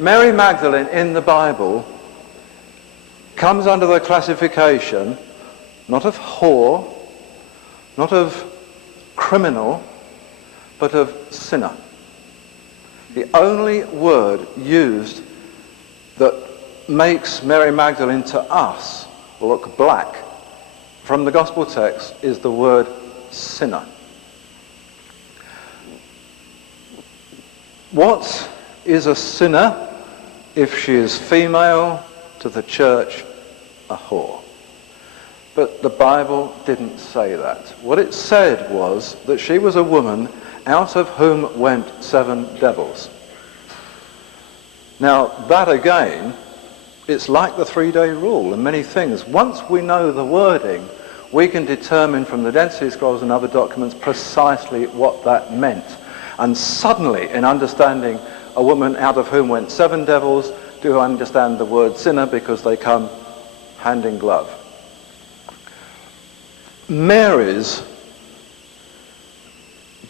Mary Magdalene in the Bible comes under the classification not of whore, not of criminal, but of sinner. The only word used that makes Mary Magdalene to us look black from the gospel text is the word sinner. What is a sinner if she is female? To the church, a whore. But the Bible didn't say that. What it said was that she was a woman out of whom went 7 devils. Now that again, it's like the 3-day rule and many things. Once we know the wording, we can determine from the Dead Sea Scrolls and other documents precisely what that meant. And suddenly, in understanding a woman out of whom went 7 devils, do understand the word sinner, because they come hand in glove. Marys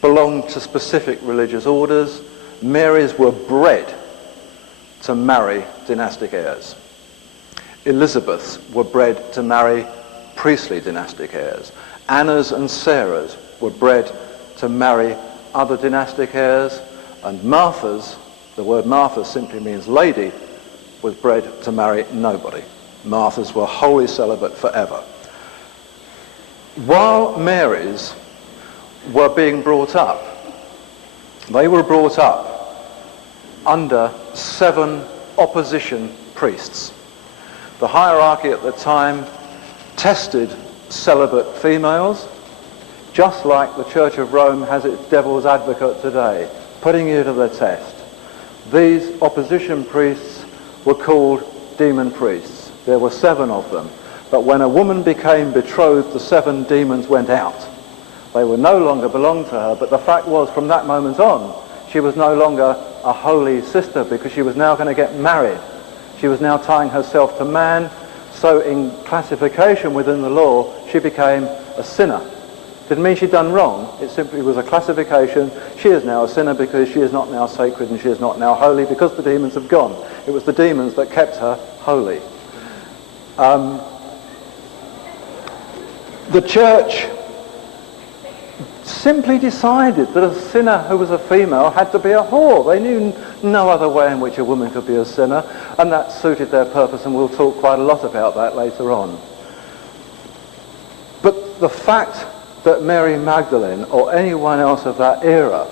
belonged to specific religious orders. Marys were bred to marry dynastic heirs. Elizabeths were bred to marry priestly dynastic heirs. Annas and Sarahs were bred to marry other dynastic heirs. And Martha's, the word Martha simply means lady, was bred to marry nobody. Marthas were wholly celibate forever. While Marys were being brought up, they were brought up under 7 opposition priests. The hierarchy at the time tested celibate females, just like the Church of Rome has its devil's advocate today, putting you to the test. These opposition priests were called demon priests. There were 7 of them. But when a woman became betrothed, the 7 demons went out. They were no longer belonged to her, but the fact was, from that moment on, she was no longer a holy sister, because she was now going to get married. She was now tying herself to man, so in classification within the law, she became a sinner. Didn't mean she'd done wrong, it simply was a classification. She is now a sinner because she is not now sacred and she is not now holy, because the demons have gone. It was the demons that kept her holy. The church simply decided that a sinner who was a female had to be a whore. They knew no other way in which a woman could be a sinner, and that suited their purpose, and we'll talk quite a lot about that later on. But the fact that Mary Magdalene or anyone else of that era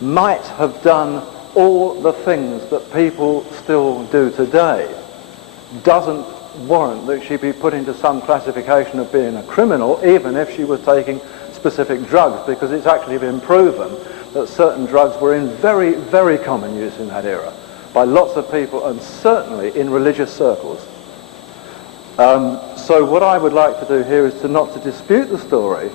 might have done all the things that people still do today doesn't warrant that she be put into some classification of being a criminal, even if she was taking specific drugs, because it's actually been proven that certain drugs were in very, very common use in that era by lots of people, and certainly in religious circles. So what I would like to do here is not to dispute the story,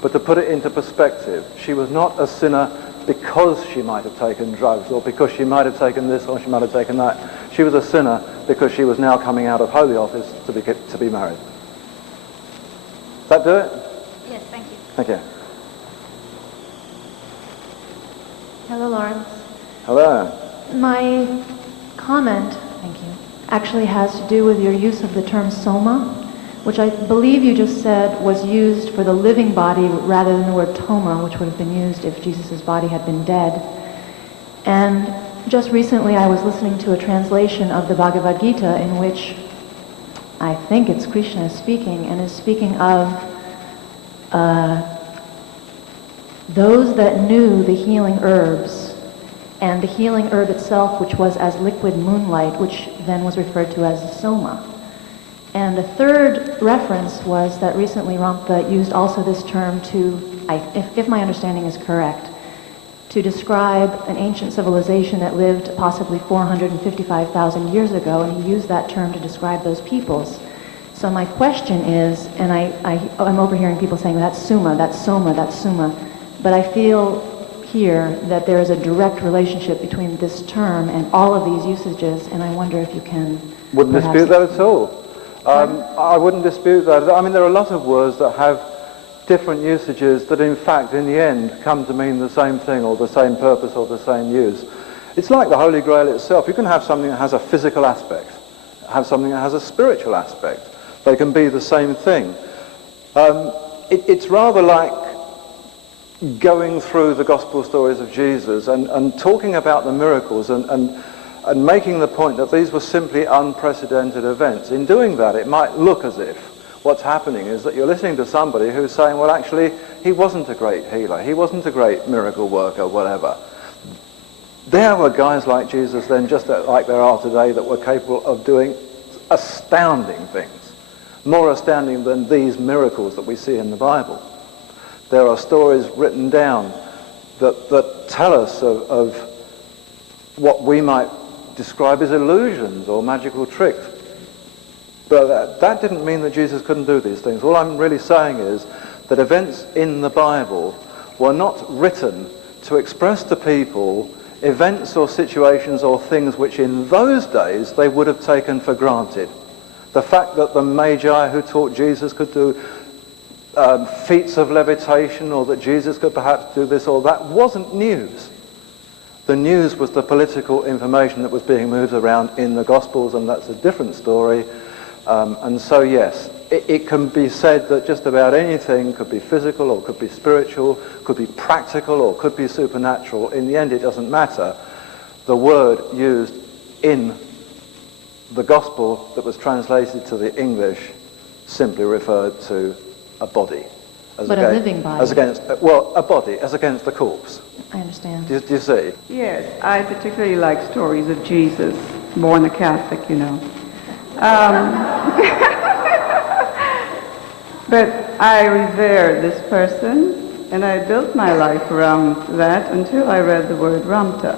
but to put it into perspective. She was not a sinner because she might have taken drugs, or because she might have taken this, or she might have taken that. She was a sinner because she was now coming out of holy office to be married. Does that do it? Yes, thank you. Thank you. Hello, Laurence. Hello. My comment, thank you, actually has to do with your use of the term soma, which I believe you just said was used for the living body rather than the word toma, which would have been used if Jesus' body had been dead. And just recently I was listening to a translation of the Bhagavad Gita in which I think it's Krishna speaking, and is speaking of those that knew the healing herbs, and the healing herb itself, which was as liquid moonlight, which then was referred to as soma. And a third reference was that recently Ramtha used also this term to, if my understanding is correct, to describe an ancient civilization that lived possibly 455,000 years ago, and he used that term to describe those peoples. So my question is, and I'm overhearing people saying, that's suma, that's soma, that's suma, but I feel here that there is a direct relationship between this term and all of these usages, and I wonder if you can... Wouldn't dispute that at all. I wouldn't dispute that. I mean, there are a lot of words that have different usages that in fact in the end come to mean the same thing or the same purpose or the same use. It's like the Holy Grail itself. You can have something that has a physical aspect, have something that has a spiritual aspect. They can be the same thing. It's rather like going through the gospel stories of Jesus and talking about the miracles and making the point that these were simply unprecedented events. In doing that, it might look as if what's happening is that you're listening to somebody who's saying, well, actually, he wasn't a great healer, he wasn't a great miracle worker, whatever. There were guys like Jesus then, just like there are today, that were capable of doing astounding things, more astounding than these miracles that we see in the Bible. There are stories written down that tell us of what we might describe as illusions or magical tricks. But that didn't mean that Jesus couldn't do these things. All I'm really saying is that events in the Bible were not written to express to people events or situations or things which in those days they would have taken for granted. The fact that the Magi who taught Jesus could do feats of levitation, or that Jesus could perhaps do this or that, wasn't news. The news was the political information that was being moved around in the Gospels, and that's a different story. And so yes, it can be said that just about anything could be physical or could be spiritual, could be practical or could be supernatural. In the end, it doesn't matter. The word used in the Gospel that was translated to the English simply referred to a body. But a living body. As against, well, a body as against a corpse. I understand. Do you see? Yes, I particularly like stories of Jesus, born a Catholic, you know. But I revered this person, and I built my life around that until I read the word Ramta.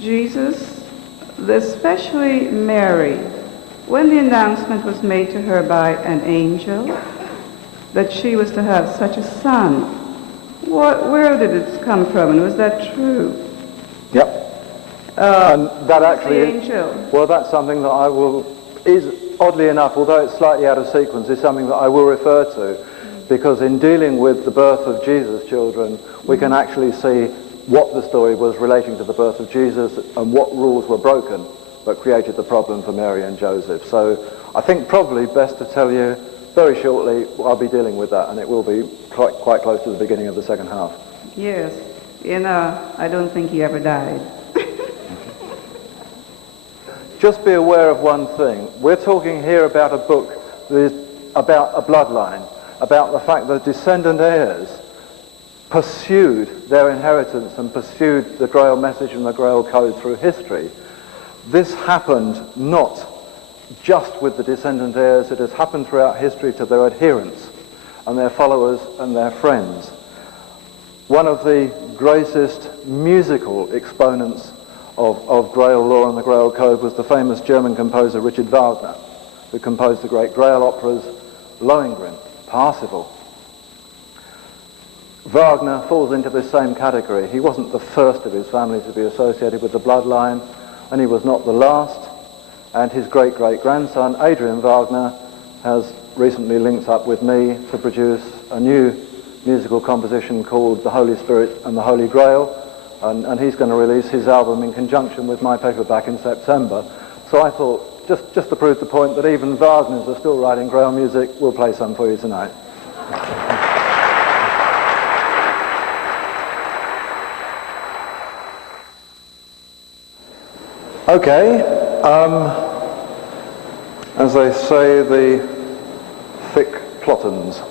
Jesus, especially Mary, when the announcement was made to her by an angel that she was to have such a son, where did it come from, and was that true? Yep. And that actually, the angel. Well, that's something that I will, is oddly enough, although it's slightly out of sequence, is something that I will refer to, because in dealing with the birth of Jesus' children, we can actually see what the story was relating to the birth of Jesus and what rules were broken that created the problem for Mary and Joseph. So I think probably best to tell you very shortly, I'll be dealing with that, and it will be quite close to the beginning of the second half. Yes, I don't think he ever died. Just be aware of one thing. We're talking here about a book that is about a bloodline, about the fact that descendant heirs pursued their inheritance and pursued the Grail message and the Grail code through history. This happened not just with the descendant heirs, it has happened throughout history to their adherents and their followers and their friends. One of the greatest musical exponents of Grail law and the Grail code was the famous German composer Richard Wagner, who composed the great Grail operas Lohengrin, Parsifal. Wagner falls into this same category. He wasn't the first of his family to be associated with the bloodline, and he was not the last. And his great-great-grandson, Adrian Wagner, has recently linked up with me to produce a new musical composition called The Holy Spirit and the Holy Grail, and he's going to release his album in conjunction with my paperback in September. So I thought, just to prove the point that even Wagners are still writing Grail music, we'll play some for you tonight. Okay, as they say, the thick plottons.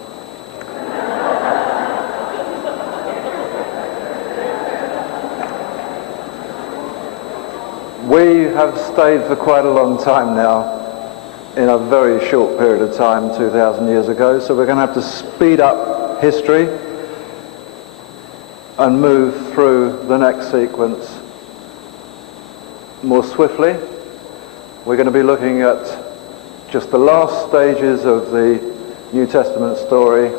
We have stayed for quite a long time now, in a very short period of time, 2,000 years ago, so we're going to have to speed up history and move through the next sequence more swiftly. We're going to be looking at just the last stages of the New Testament story,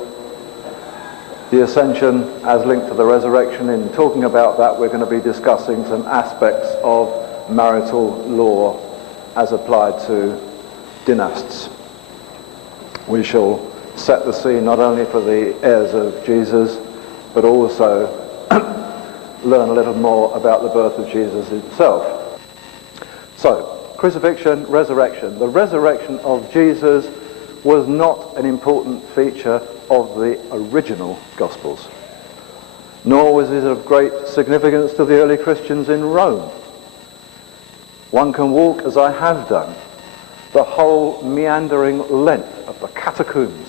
the ascension as linked to the resurrection. In talking about that, we're going to be discussing some aspects of marital law as applied to dynasts. We shall set the scene not only for the heirs of Jesus, but also learn a little more about the birth of Jesus himself. So, crucifixion, resurrection. The resurrection of Jesus was not an important feature of the original Gospels, nor was it of great significance to the early Christians in Rome. One can walk, as I have done, the whole meandering length of the catacombs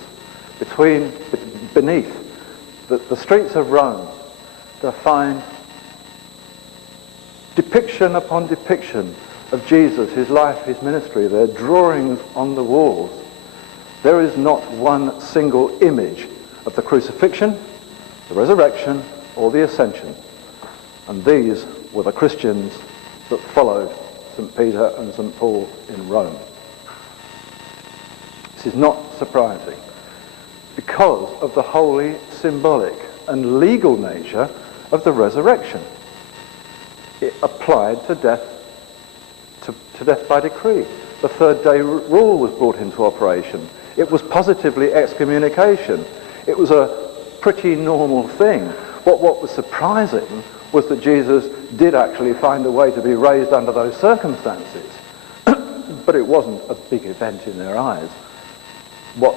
beneath the streets of Rome to find depiction upon depiction of Jesus, his life, his ministry, their drawings on the walls. There is not one single image of the crucifixion, the resurrection, or the ascension. And these were the Christians that followed St. Peter and St. Paul in Rome. This is not surprising because of the wholly symbolic and legal nature of the resurrection. It applied to death by decree. The third day rule was brought into operation. It was positively excommunication. It was a pretty normal thing. What was surprising was that Jesus did actually find a way to be raised under those circumstances. But it wasn't a big event in their eyes. What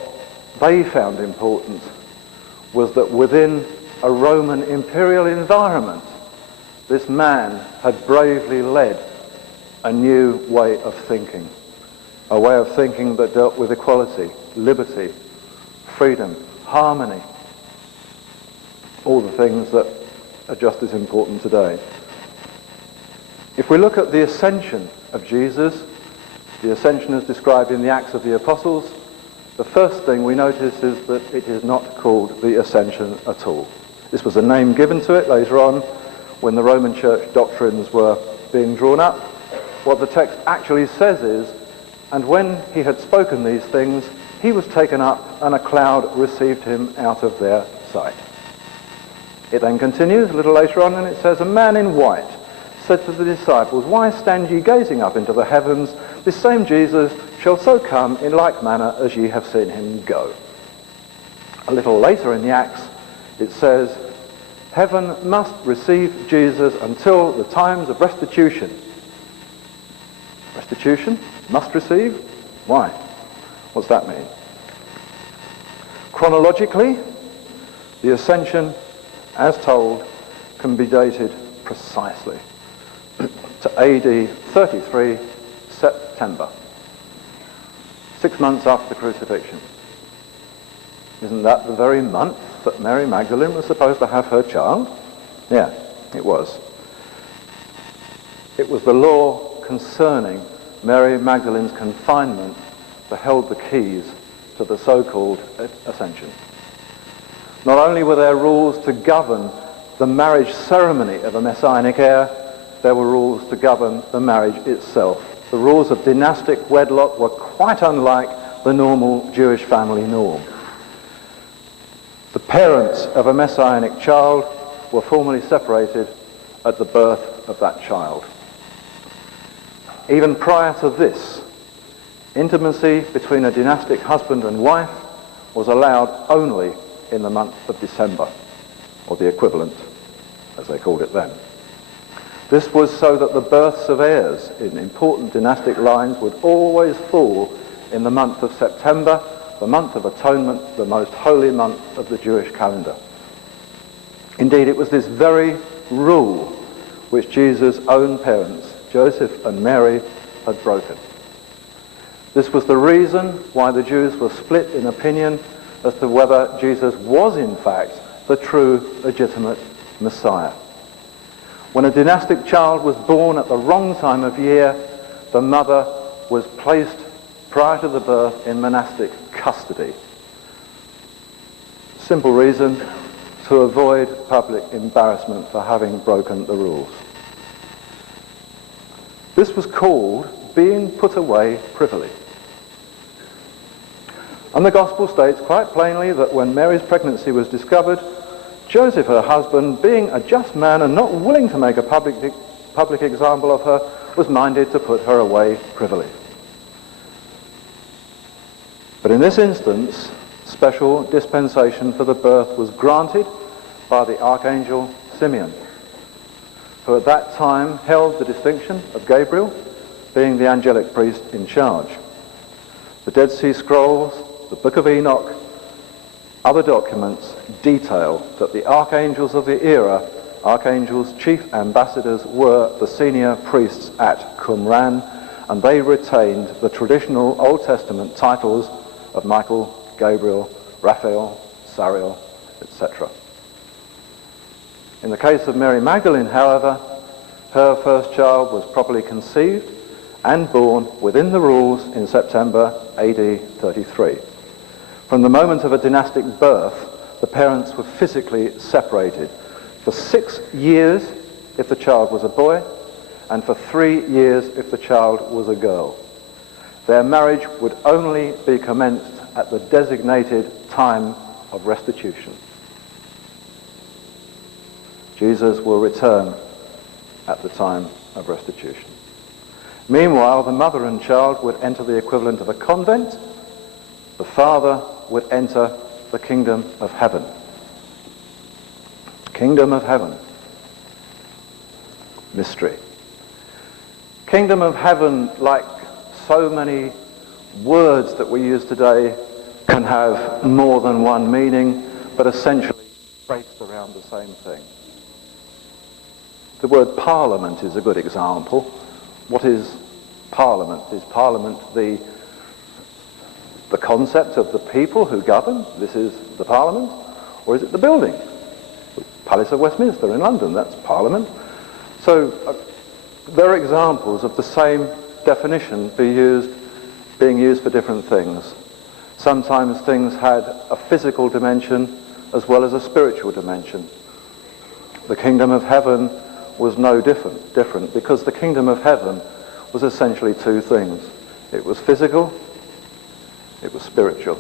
they found important was that within a Roman imperial environment, this man had bravely led a new way of thinking, a way of thinking that dealt with equality, liberty, freedom, harmony, all the things that are just as important today. If we look at the ascension of Jesus, the ascension as described in the Acts of the Apostles, the first thing we notice is that it is not called the ascension at all. This was a name given to it later on when the Roman Church doctrines were being drawn up. What the text actually says is, and when he had spoken these things, he was taken up, and a cloud received him out of their sight. It then continues a little later on, and it says, a man in white said to the disciples, why stand ye gazing up into the heavens? This same Jesus shall so come in like manner as ye have seen him go. A little later in the Acts, it says, heaven must receive Jesus until the times of restitution. Restitution? Must receive? Why? What's that mean? Chronologically, the ascension, as told, can be dated precisely to AD 33 September, 6 months after the crucifixion. Isn't that the very month that Mary Magdalene was supposed to have her child? Yeah, it was. It was the law concerning Mary Magdalene's confinement that held the keys to the so-called ascension. Not only were there rules to govern the marriage ceremony of a messianic heir, there were rules to govern the marriage itself. The rules of dynastic wedlock were quite unlike the normal Jewish family norm. The parents of a messianic child were formally separated at the birth of that child. Even prior to this, intimacy between a dynastic husband and wife was allowed only in the month of December, or the equivalent, as they called it then. This was so that the births of heirs in important dynastic lines would always fall in the month of September, the month of atonement, the most holy month of the Jewish calendar. Indeed, it was this very rule which Jesus' own parents, Joseph and Mary, had broken. This was the reason why the Jews were split in opinion as to whether Jesus was in fact the true legitimate Messiah. When a dynastic child was born at the wrong time of year, the mother was placed prior to the birth in monastic custody. Simple reason, to avoid public embarrassment for having broken the rules. This was called being put away privily. And the Gospel states quite plainly that when Mary's pregnancy was discovered, Joseph, her husband, being a just man and not willing to make a public example of her, was minded to put her away privily. But in this instance, special dispensation for the birth was granted by the Archangel Simeon. who at that time held the distinction of Gabriel, being the angelic priest in charge. The Dead Sea Scrolls, the Book of Enoch, other documents detail that the archangels of the era, archangels, chief ambassadors, were the senior priests at Qumran, and they retained the traditional Old Testament titles of Michael, Gabriel, Raphael, Sariel, etc. In the case of Mary Magdalene, however, her first child was properly conceived and born within the rules in September AD 33. From the moment of a dynastic birth, the parents were physically separated for 6 years if the child was a boy, and for 3 years if the child was a girl. Their marriage would only be commenced at the designated time of restitution. Jesus will return at the time of restitution. Meanwhile, the mother and child would enter the equivalent of a convent. The father would enter the kingdom of heaven. Kingdom of heaven. Mystery. Kingdom of heaven, like so many words that we use today, can have more than one meaning, but essentially based around the same thing. The word parliament is a good example. What is parliament? Is parliament the concept of the people who govern? This is the parliament? Or is it the building? The Palace of Westminster in London, that's parliament. So there are examples of the same definition being used for different things. Sometimes things had a physical dimension as well as a spiritual dimension. The kingdom of heaven was no different because the kingdom of heaven was essentially two things. It was physical, it was spiritual.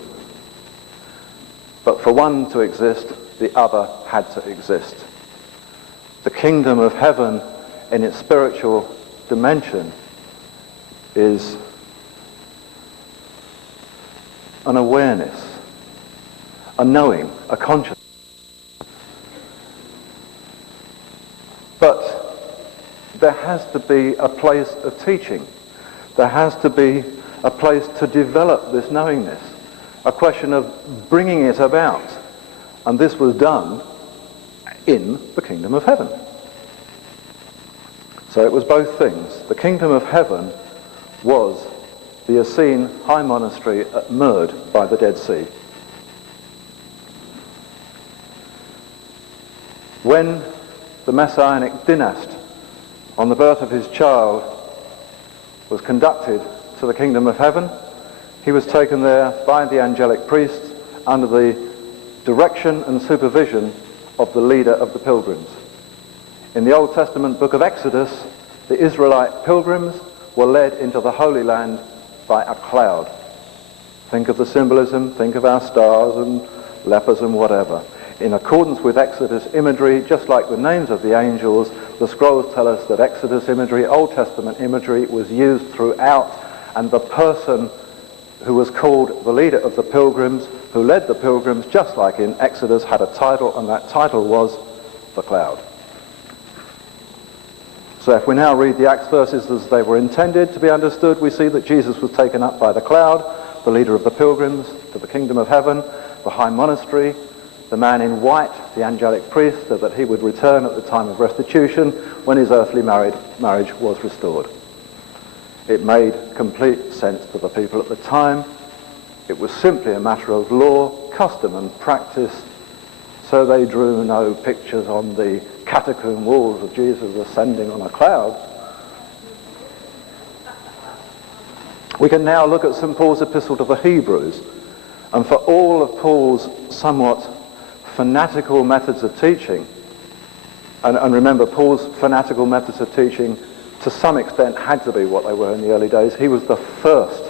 But for one to exist, the other had to exist. The kingdom of heaven in its spiritual dimension is an awareness, a knowing, a consciousness. But there has to be a place of teaching. There has to be a place to develop this knowingness, a question of bringing it about. And this was done in the kingdom of heaven. So it was both things. The kingdom of heaven was the Essene High Monastery at Murd by the Dead Sea. When the Messianic dynast, on the birth of his child, was conducted to the kingdom of heaven, he was taken there by the angelic priests under the direction and supervision of the leader of the pilgrims. In the Old Testament book of Exodus, the Israelite pilgrims were led into the Holy Land by a cloud. Think of the symbolism, think of our stars and lepers and whatever. In accordance with Exodus imagery, just like the names of the angels, the scrolls tell us that Exodus imagery, Old Testament imagery, was used throughout, and the person who was called the leader of the pilgrims, who led the pilgrims, just like in Exodus, had a title, and that title was the cloud. So if we now read the Acts verses as they were intended to be understood, we see that Jesus was taken up by the cloud, the leader of the pilgrims, to the kingdom of heaven, the high monastery, the man in white, the angelic priest, so that he would return at the time of restitution when his earthly marriage was restored. It made complete sense to the people at the time. It was simply a matter of law, custom and practice, so they drew no pictures on the catacomb walls of Jesus ascending on a cloud. We can now look at St. Paul's epistle to the Hebrews, and for all of Paul's somewhat fanatical methods of teaching, and remember, Paul's fanatical methods of teaching to some extent had to be what they were in the early days. He was the first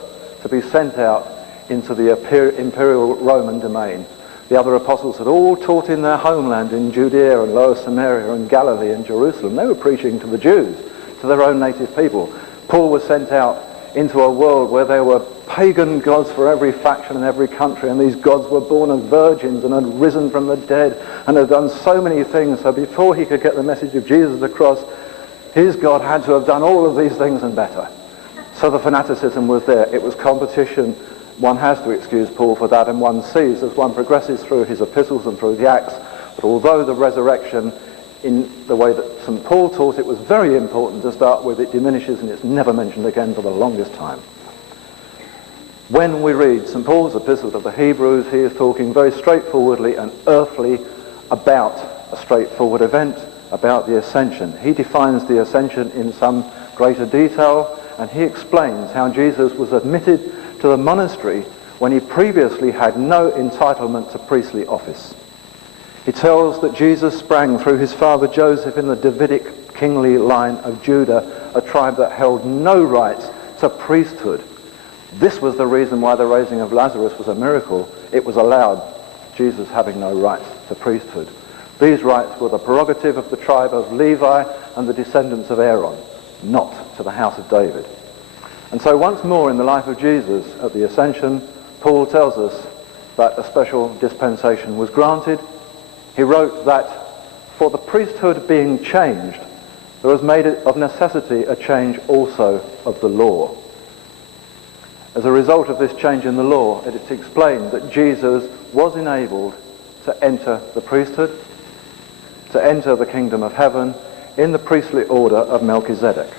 to be sent out into the imperial Roman domain. The other apostles had all taught in their homeland in Judea and Lower Samaria and Galilee and Jerusalem. They were preaching to the Jews, to their own native people. Paul was sent out into a world where there were pagan gods for every faction and every country, and these gods were born of virgins and had risen from the dead and had done so many things. So before he could get the message of Jesus across, His God had to have done all of these things and better. So the fanaticism was there. It was competition. One has to excuse Paul for that, and one sees as one progresses through his epistles and through the Acts, but although the resurrection, in the way that St. Paul taught it, was very important to start with, it diminishes and it's never mentioned again for the longest time. When we read St. Paul's epistle to the Hebrews, he is talking very straightforwardly and earthly about a straightforward event, about the ascension. He defines the ascension in some greater detail, and he explains how Jesus was admitted to the monastery when he previously had no entitlement to priestly office. He tells that Jesus sprang through his father Joseph in the Davidic kingly line of Judah, a tribe that held no rights to priesthood. This was the reason why the raising of Lazarus was a miracle. It was allowed, Jesus having no rights to priesthood. These rights were the prerogative of the tribe of Levi and the descendants of Aaron, not to the house of David. And so once more in the life of Jesus at the Ascension, Paul tells us that a special dispensation was granted. He wrote that for the priesthood being changed, there was made of necessity a change also of the law. As a result of this change in the law, it is explained that Jesus was enabled to enter the priesthood, to enter the kingdom of heaven in the priestly order of Melchizedek.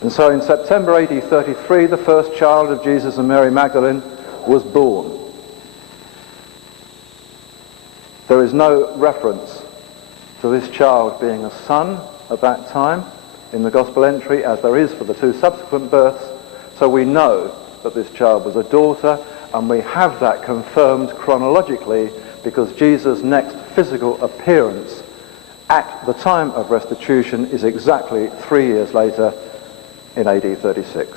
And so in September AD 33, the first child of Jesus and Mary Magdalene was born. There is no reference to this child being a son at that time in the gospel entry, as there is for the two subsequent births, so we know that this child was a daughter, and we have that confirmed chronologically because Jesus' next physical appearance at the time of restitution is exactly 3 years later in AD 36.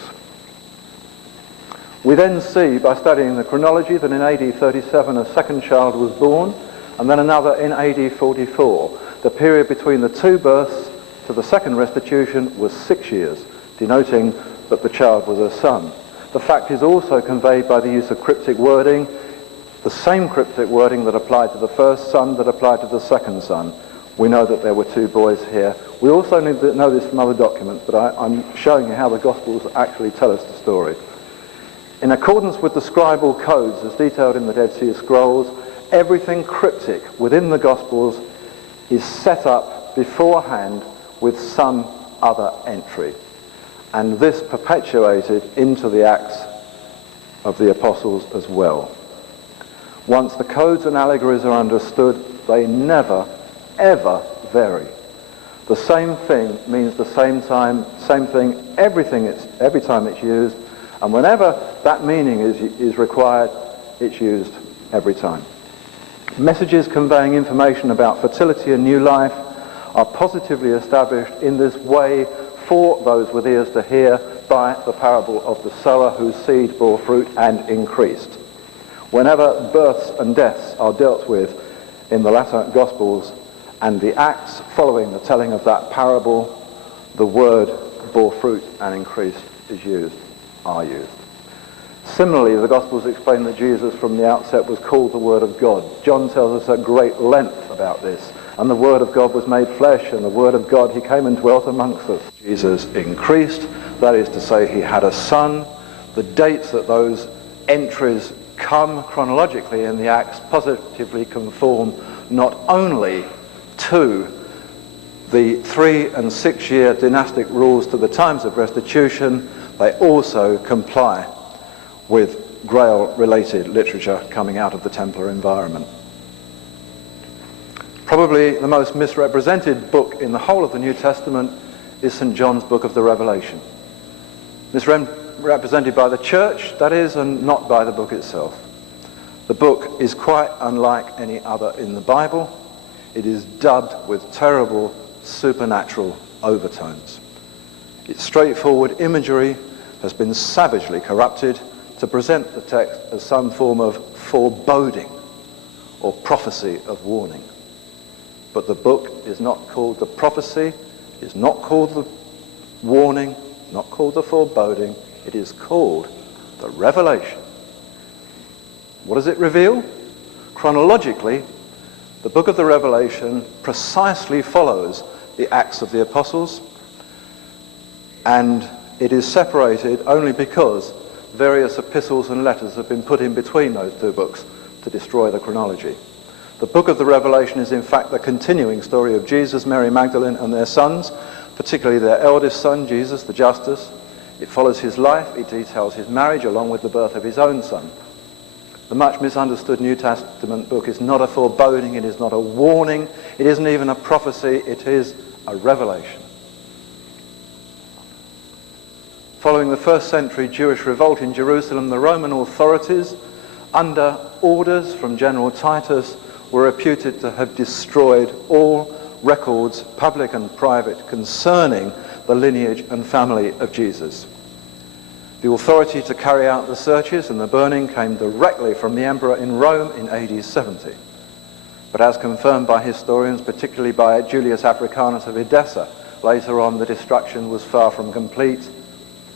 We then see, by studying the chronology, that in AD 37 a second child was born, and then another in AD 44. The period between the two births to the second restitution was 6 years, denoting that the child was a son. The fact is also conveyed by the use of cryptic wording, the same cryptic wording that applied to the first son that applied to the second son. We know that there were two boys here. We also need to know this from other documents, but I'm showing you how the Gospels actually tell us the story. In accordance with the scribal codes as detailed in the Dead Sea Scrolls, everything cryptic within the Gospels is set up beforehand with some other entry. And this perpetuated into the Acts of the Apostles as well. Once the codes and allegories are understood, they never, ever vary. The same thing means the same thing every time it's used, and whenever that meaning is required, it's used every time. Messages conveying information about fertility and new life are positively established in this way for those with ears to hear by the parable of the sower whose seed bore fruit and increased. Whenever births and deaths are dealt with in the latter Gospels and the Acts following the telling of that parable, the word bore fruit and increased are used. Similarly, the Gospels explain that Jesus from the outset was called the Word of God. John tells us at great length about this. And the Word of God was made flesh, and the Word of God, he came and dwelt amongst us. Jesus increased, that is to say, he had a son. The dates that those entries come chronologically in the Acts positively conform not only to the 3 and 6 year dynastic rules to the times of restitution, they also comply with Grail-related literature coming out of the Templar environment. Probably the most misrepresented book in the whole of the New Testament is St. John's book of the Revelation. Misrepresented by the church, that is, and not by the book itself. The book is quite unlike any other in the Bible. It is dubbed with terrible supernatural overtones. Its straightforward imagery has been savagely corrupted to present the text as some form of foreboding or prophecy of warning. But the book is not called the prophecy, is not called the warning, not called the foreboding, it is called the revelation. What does it reveal? Chronologically, The book of the Revelation precisely follows the Acts of the Apostles, and it is separated only because various epistles and letters have been put in between those two books to destroy the chronology. The book of the Revelation is in fact the continuing story of Jesus, Mary Magdalene and their sons, particularly their eldest son, Jesus the Justice. It follows his life, it details his marriage along with the birth of his own son. The much misunderstood New Testament book is not a foreboding, it is not a warning, it isn't even a prophecy, it is a revelation. Following the first century Jewish revolt in Jerusalem, the Roman authorities, under orders from General Titus, were reputed to have destroyed all records, public and private, concerning the lineage and family of Jesus. The authority to carry out the searches and the burning came directly from the emperor in Rome in AD 70. But as confirmed by historians, particularly by Julius Africanus of Edessa, later on the destruction was far from complete.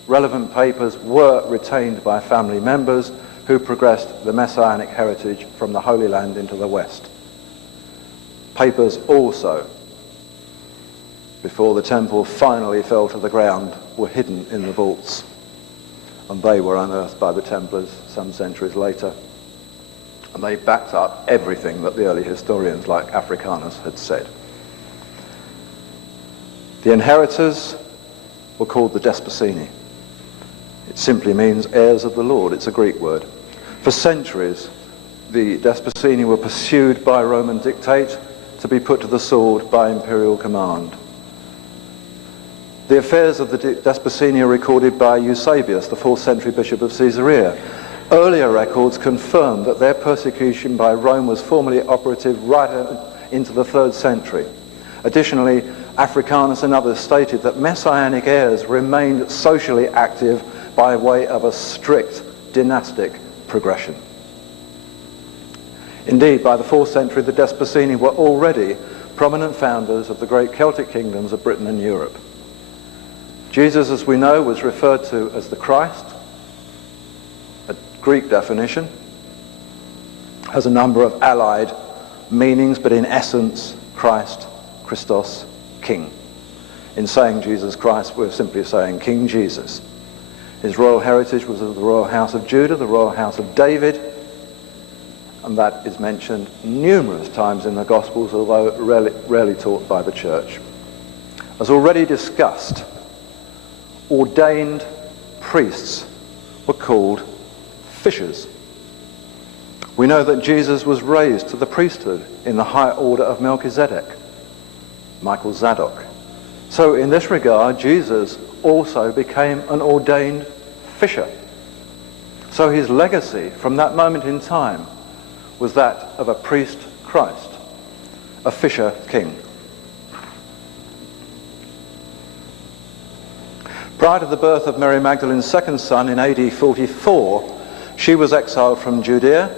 Relevant papers were retained by family members who progressed the Messianic heritage from the Holy Land into the West. Papers also, before the temple finally fell to the ground, were hidden in the vaults, and they were unearthed by the Templars some centuries later, and they backed up everything that the early historians like Africanus had said. The inheritors were called the Despacini. It simply means heirs of the Lord. It's a Greek word. For centuries, the Despacini were pursued by Roman dictate to be put to the sword by imperial command. The affairs of the Despacini are recorded by Eusebius, the 4th century bishop of Caesarea. Earlier records confirm that their persecution by Rome was formally operative right into the 3rd century. Additionally, Africanus and others stated that messianic heirs remained socially active by way of a strict dynastic progression. Indeed, by the 4th century, the Despacini were already prominent founders of the great Celtic kingdoms of Britain and Europe. Jesus, as we know, was referred to as the Christ, a Greek definition, has a number of allied meanings, but in essence, Christ, Christos, King. In saying Jesus Christ, we're simply saying King Jesus. His royal heritage was of the royal house of Judah, the royal house of David, and that is mentioned numerous times in the Gospels, although rarely taught by the church. As already discussed, ordained priests were called fishers. We know that Jesus was raised to the priesthood in the high order of Melchizedek, Michael Zadok. So in this regard, Jesus also became an ordained fisher. So his legacy from that moment in time was that of a priest Christ, a fisher king. Prior to the birth of Mary Magdalene's second son in AD 44, she was exiled from Judea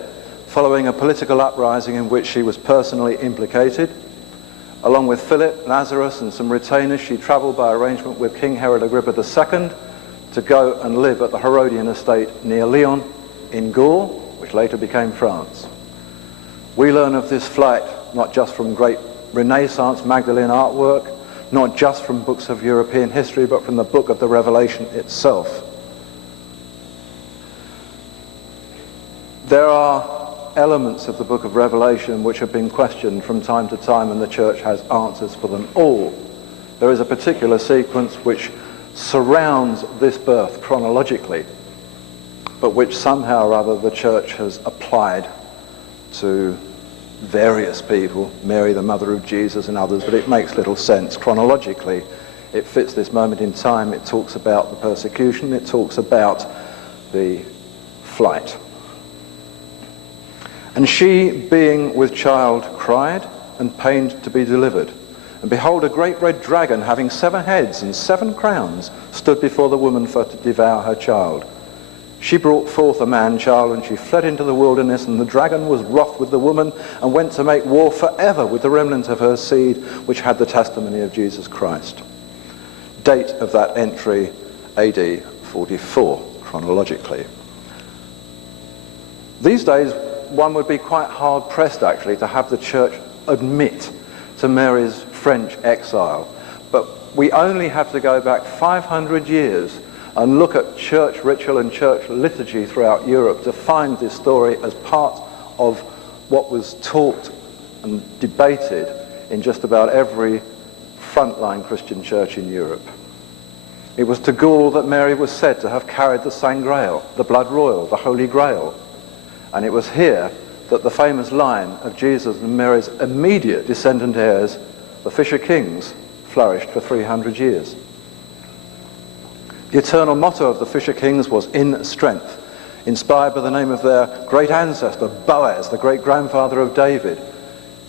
following a political uprising in which she was personally implicated. Along with Philip, Lazarus and some retainers, she travelled by arrangement with King Herod Agrippa II to go and live at the Herodian estate near Lyon in Gaul, which later became France. We learn of this flight not just from great Renaissance Magdalene artwork, not just from books of European history, but from the book of the Revelation itself. There are elements of the book of Revelation which have been questioned from time to time, and the church has answers for them all. There is a particular sequence which surrounds this birth chronologically, but which somehow or other the church has applied to various people, Mary, the mother of Jesus, and others, but it makes little sense. Chronologically, it fits this moment in time. It talks about the persecution, it talks about the flight. And she, being with child, cried and pained to be delivered. And behold, a great red dragon, having 7 heads and 7 crowns, stood before the woman for to devour her child. She brought forth a man-child, and she fled into the wilderness, and the dragon was wroth with the woman, and went to make war forever with the remnant of her seed, which had the testimony of Jesus Christ. Date of that entry, AD 44, chronologically. These days, one would be quite hard-pressed, actually, to have the church admit to Mary's French exile. But we only have to go back 500 years and look at church ritual and church liturgy throughout Europe to find this story as part of what was taught and debated in just about every frontline Christian church in Europe. It was to Gaul that Mary was said to have carried the Saint Grail, the blood royal, the Holy Grail. And it was here that the famous line of Jesus and Mary's immediate descendant heirs, the Fisher Kings, flourished for 300 years. The eternal motto of the Fisher Kings was "in strength," inspired by the name of their great ancestor, Boaz, the great-grandfather of David.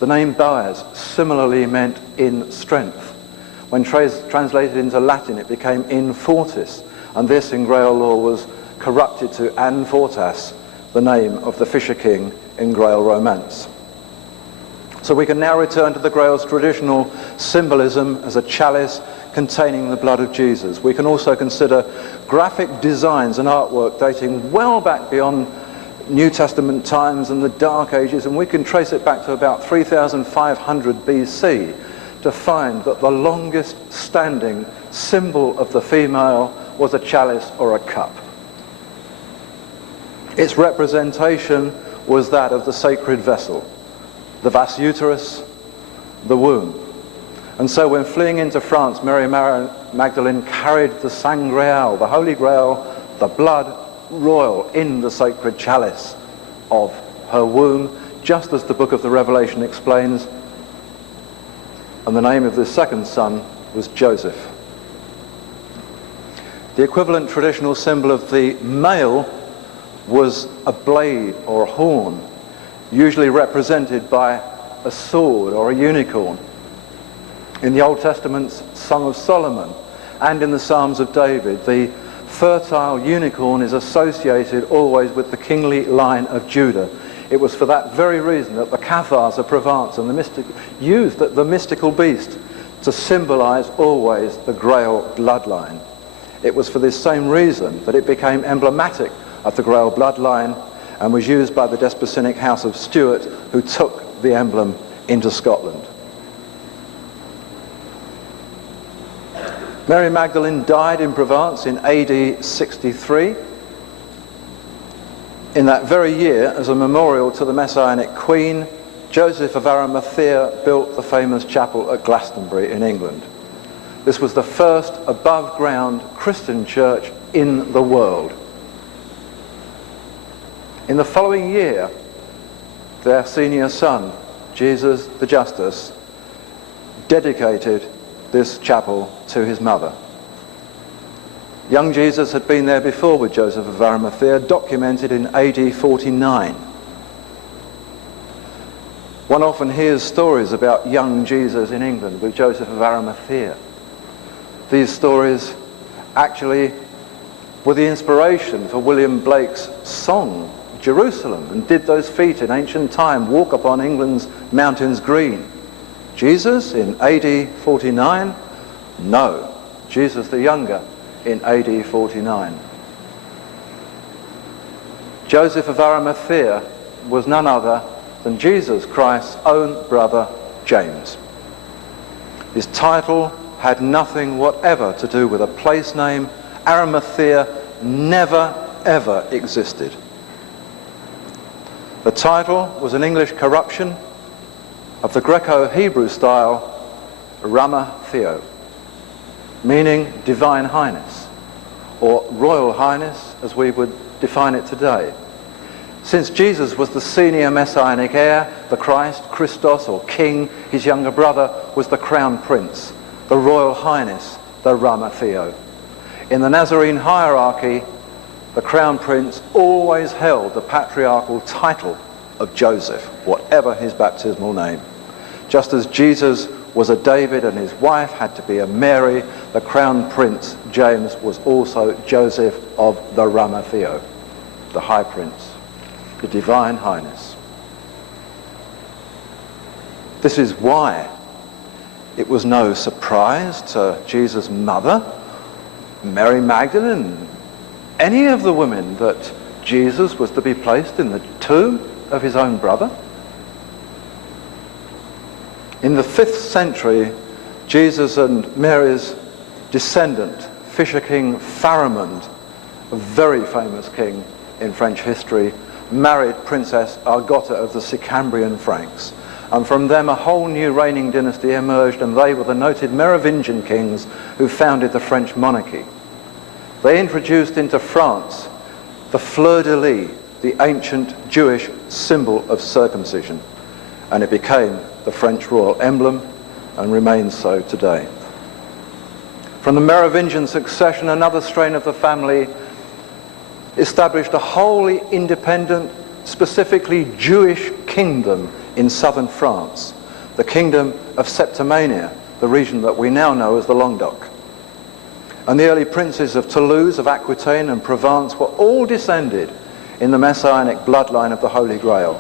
The name Boaz similarly meant "in strength." When translated into Latin, it became "in fortis," and this in Grail law was corrupted to "an fortas," the name of the Fisher King in Grail romance. So we can now return to the Grail's traditional symbolism as a chalice containing the blood of Jesus. We can also consider graphic designs and artwork dating well back beyond New Testament times and the Dark Ages, and we can trace it back to about 3500 BC to find that the longest standing symbol of the female was a chalice or a cup. Its representation was that of the sacred vessel, the vas uterus, the womb. And so when fleeing into France, Mary Magdalene carried the Saint Grail, the Holy Grail, the blood royal, in the sacred chalice of her womb, just as the book of the Revelation explains. And the name of this second son was Joseph. The equivalent traditional symbol of the male was a blade or a horn, usually represented by a sword or a unicorn. In the Old Testament's Song of Solomon and in the Psalms of David, the fertile unicorn is associated always with the kingly line of Judah. It was for that very reason that the Cathars of Provence and the mystic used the mystical beast to symbolize always the Grail bloodline. It was for this same reason that it became emblematic of the Grail bloodline and was used by the Desposynic House of Stuart, who took the emblem into Scotland. Mary Magdalene died in Provence in AD 63. In that very year, as a memorial to the Messianic Queen, Joseph of Arimathea built the famous chapel at Glastonbury in England. This was the first above-ground Christian church in the world. In the following year, their senior son, Jesus the Justus, dedicated this chapel to his mother. Young Jesus had been there before with Joseph of Arimathea, documented in AD 49. One often hears stories about young Jesus in England with Joseph of Arimathea. These stories actually were the inspiration for William Blake's song, Jerusalem, and did those feet in ancient time walk upon England's mountains green. Jesus in AD 49? No, Jesus the younger in AD 49. Joseph of Arimathea was none other than Jesus Christ's own brother, James. His title had nothing whatever to do with a place name. Arimathea never, ever existed. The title was an English corruption of the Greco-Hebrew style Rama Theo, meaning divine highness, or royal highness as we would define it today. Since Jesus was the senior messianic heir, the Christ, Christos, or king, his younger brother was the crown prince, the royal highness, the Rama Theo. In the Nazarene hierarchy, the crown prince always held the patriarchal title of Joseph, whatever his baptismal name. Just as Jesus was a David and his wife had to be a Mary, the crown prince James was also Joseph of the Rama Theo, the high prince, the divine highness. This is why it was no surprise to Jesus' mother, Mary Magdalene, any of the women, that Jesus was to be placed in the tomb of his own brother. In the 5th century, Jesus and Mary's descendant, Fisher King Pharamond, a very famous king in French history, married Princess Argota of the Sicambrian Franks. And from them a whole new reigning dynasty emerged, and they were the noted Merovingian kings who founded the French monarchy. They introduced into France the fleur-de-lis, the ancient Jewish symbol of circumcision, and it became the French royal emblem and remains so today. From the Merovingian succession, another strain of the family established a wholly independent, specifically Jewish kingdom in southern France, the kingdom of Septimania, the region that we now know as the Languedoc. And the early princes of Toulouse, of Aquitaine and Provence were all descended in the messianic bloodline of the Holy Grail.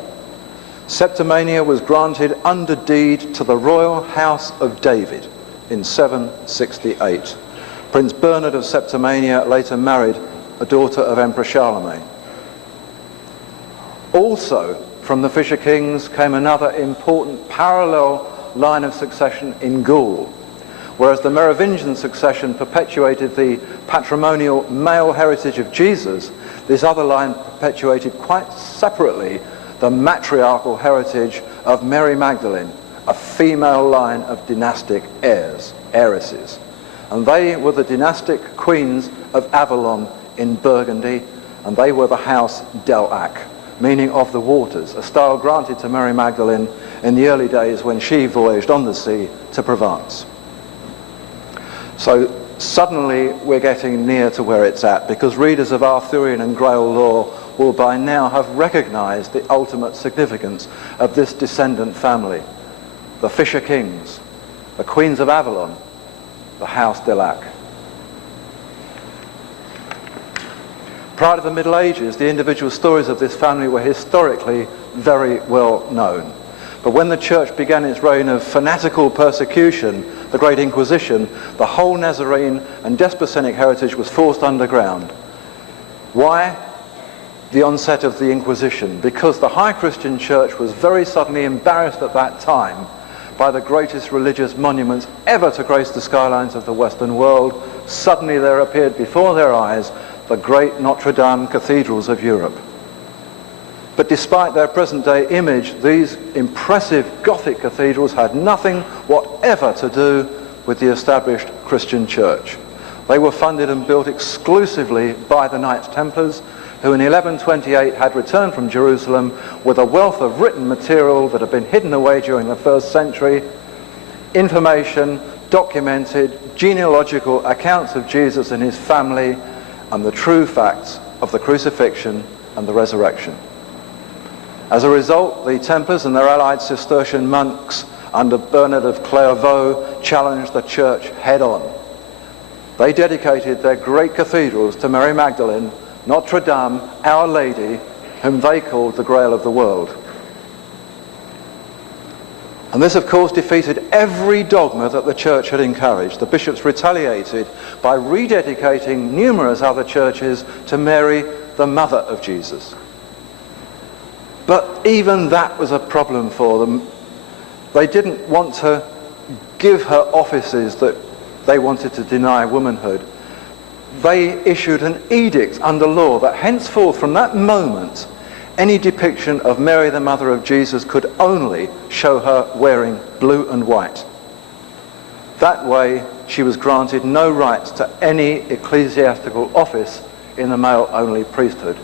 Septimania was granted under deed to the royal house of David in 768. Prince Bernard of Septimania later married a daughter of Emperor Charlemagne. Also, from the Fisher Kings came another important parallel line of succession in Gaul. Whereas the Merovingian succession perpetuated the patrimonial male heritage of Jesus, this other line perpetuated quite separately the matriarchal heritage of Mary Magdalene, a female line of dynastic heiresses. And they were the dynastic queens of Avalon in Burgundy, and they were the house Delac, meaning of the waters, a style granted to Mary Magdalene in the early days when she voyaged on the sea to Provence. So suddenly we're getting near to where it's at, because readers of Arthurian and Grail lore will by now have recognized the ultimate significance of this descendant family. The Fisher Kings, the Queens of Avalon, the House Delac. Prior to the Middle Ages, the individual stories of this family were historically very well known. But when the church began its reign of fanatical persecution, the Great Inquisition, the whole Nazarene and Desposenic heritage was forced underground. Why? The onset of the Inquisition, because the High Christian Church was very suddenly embarrassed at that time by the greatest religious monuments ever to grace the skylines of the Western world. Suddenly there appeared before their eyes the great Notre Dame cathedrals of Europe. But despite their present-day image, these impressive Gothic cathedrals had nothing whatever to do with the established Christian Church. They were funded and built exclusively by the Knights Templars, who in 1128 had returned from Jerusalem with a wealth of written material that had been hidden away during the 1st century, information, documented, genealogical accounts of Jesus and his family, and the true facts of the crucifixion and the resurrection. As a result, the Templars and their allied Cistercian monks under Bernard of Clairvaux challenged the church head-on. They dedicated their great cathedrals to Mary Magdalene, Notre Dame, Our Lady, whom they called the Grail of the world. And this, of course, defeated every dogma that the church had encouraged. The bishops retaliated by rededicating numerous other churches to Mary, the mother of Jesus. But even that was a problem for them. They didn't want to give her offices that they wanted to deny womanhood. They issued an edict under law that henceforth, from that moment, any depiction of Mary, the mother of Jesus, could only show her wearing blue and white. That way, she was granted no rights to any ecclesiastical office in the male-only priesthood.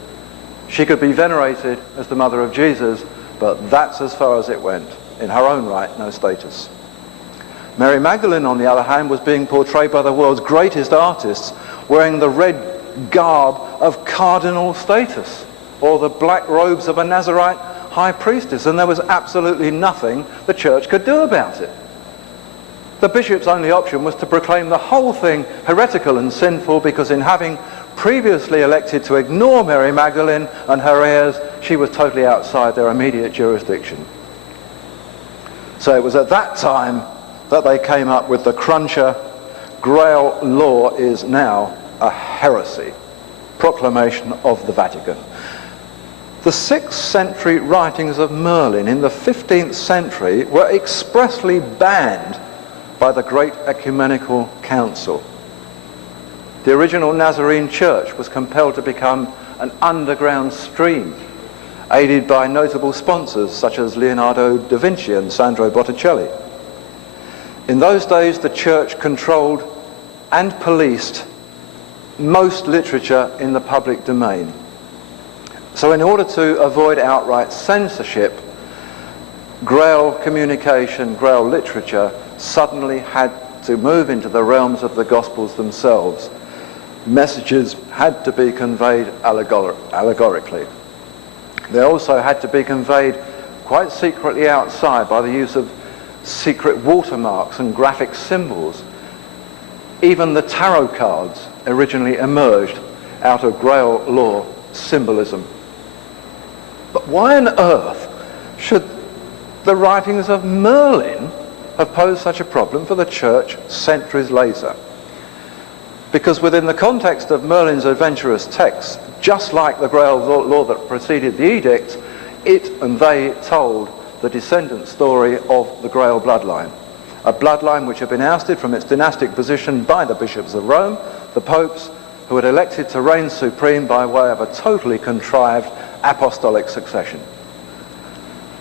She could be venerated as the mother of Jesus, but that's as far as it went. In her own right, no status. Mary Magdalene, on the other hand, was being portrayed by the world's greatest artists wearing the red garb of cardinal status, or the black robes of a Nazarite high priestess, and there was absolutely nothing the church could do about it. The bishop's only option was to proclaim the whole thing heretical and sinful, because in having previously elected to ignore Mary Magdalene and her heirs, she was totally outside their immediate jurisdiction. So it was at that time that they came up with the cruncher, Grail law is now a heresy, proclamation of the Vatican. The 6th century writings of Merlin in the 15th century were expressly banned by the Great Ecumenical Council. The original Nazarene Church was compelled to become an underground stream, aided by notable sponsors such as Leonardo da Vinci and Sandro Botticelli. In those days, the church controlled and policed most literature in the public domain. So in order to avoid outright censorship, Grail communication, Grail literature suddenly had to move into the realms of the Gospels themselves. Messages had to be conveyed allegorically. They also had to be conveyed quite secretly outside by the use of secret watermarks and graphic symbols. Even the tarot cards originally emerged out of Grail lore symbolism. But why on earth should the writings of Merlin have posed such a problem for the church centuries later? Because within the context of Merlin's adventurous texts, just like the Grail law that preceded the edict, it and they told the descendant story of the Grail bloodline, a bloodline which had been ousted from its dynastic position by the bishops of Rome, the popes, who had elected to reign supreme by way of a totally contrived apostolic succession.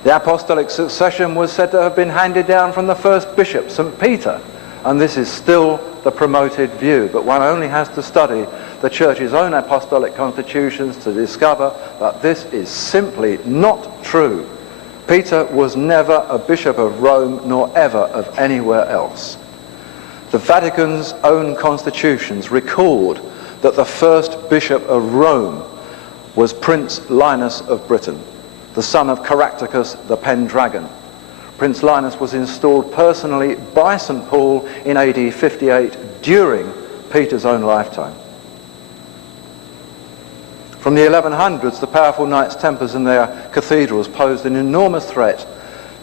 The apostolic succession was said to have been handed down from the first bishop, St. Peter, and this is still the promoted view, but one only has to study the church's own apostolic constitutions to discover that this is simply not true. Peter was never a bishop of Rome, nor ever of anywhere else. The Vatican's own constitutions record that the first bishop of Rome was Prince Linus of Britain, the son of Caractacus the Pendragon. Prince Linus was installed personally by St. Paul in AD 58 during Peter's own lifetime. From the 1100s, the powerful Knights Templars in their cathedrals posed an enormous threat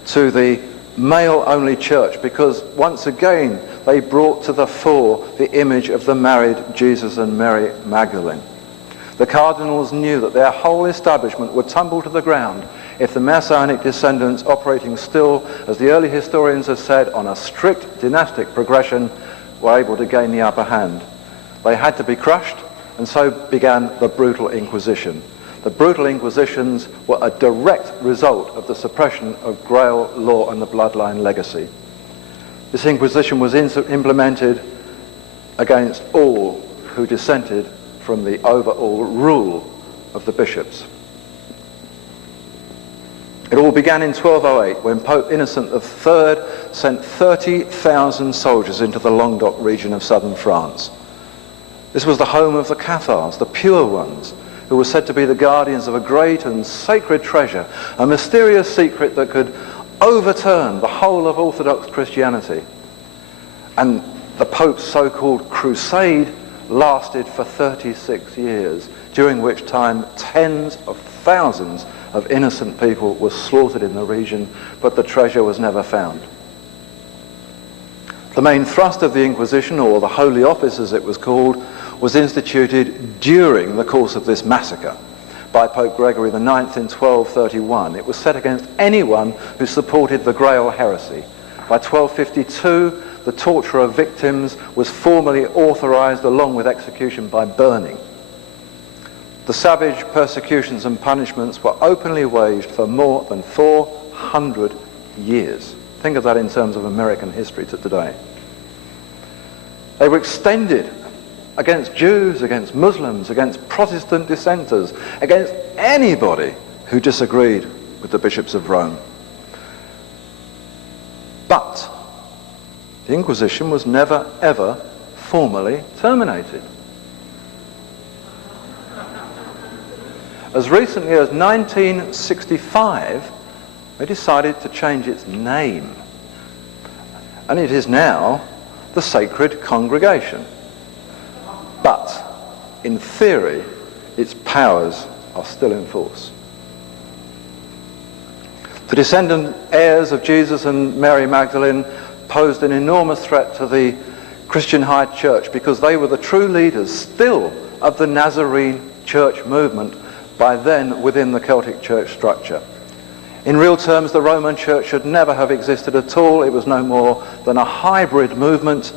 to the male-only church because, once again, they brought to the fore the image of the married Jesus and Mary Magdalene. The cardinals knew that their whole establishment would tumble to the ground if the Messianic descendants, operating still, as the early historians have said, on a strict dynastic progression, were able to gain the upper hand. They had to be crushed, and so began the brutal Inquisition. The brutal Inquisitions were a direct result of the suppression of Grail law and the bloodline legacy. This Inquisition was implemented against all who dissented from the overall rule of the bishops. It all began in 1208 when Pope Innocent III sent 30,000 soldiers into the Languedoc region of southern France. This was the home of the Cathars, the pure ones, who were said to be the guardians of a great and sacred treasure, a mysterious secret that could overturn the whole of Orthodox Christianity. And the Pope's so-called crusade lasted for 36 years, during which time tens of thousands of innocent people were slaughtered in the region, but the treasure was never found. The main thrust of the Inquisition, or the Holy Office as it was called, was instituted during the course of this massacre by Pope Gregory IX in 1231. It was set against anyone who supported the Grail heresy. By 1252, the torture of victims was formally authorized along with execution by burning. The savage persecutions and punishments were openly waged for more than 400 years. Think of that in terms of American history to today. They were extended against Jews, against Muslims, against Protestant dissenters, against anybody who disagreed with the bishops of Rome. But the Inquisition was never, ever formally terminated. As recently as 1965, they decided to change its name. And it is now the Sacred Congregation. But, in theory, its powers are still in force. The descendant heirs of Jesus and Mary Magdalene posed an enormous threat to the Christian High Church because they were the true leaders still of the Nazarene church movement by then within the Celtic church structure. In real terms, the Roman church should never have existed at all. It was no more than a hybrid movement.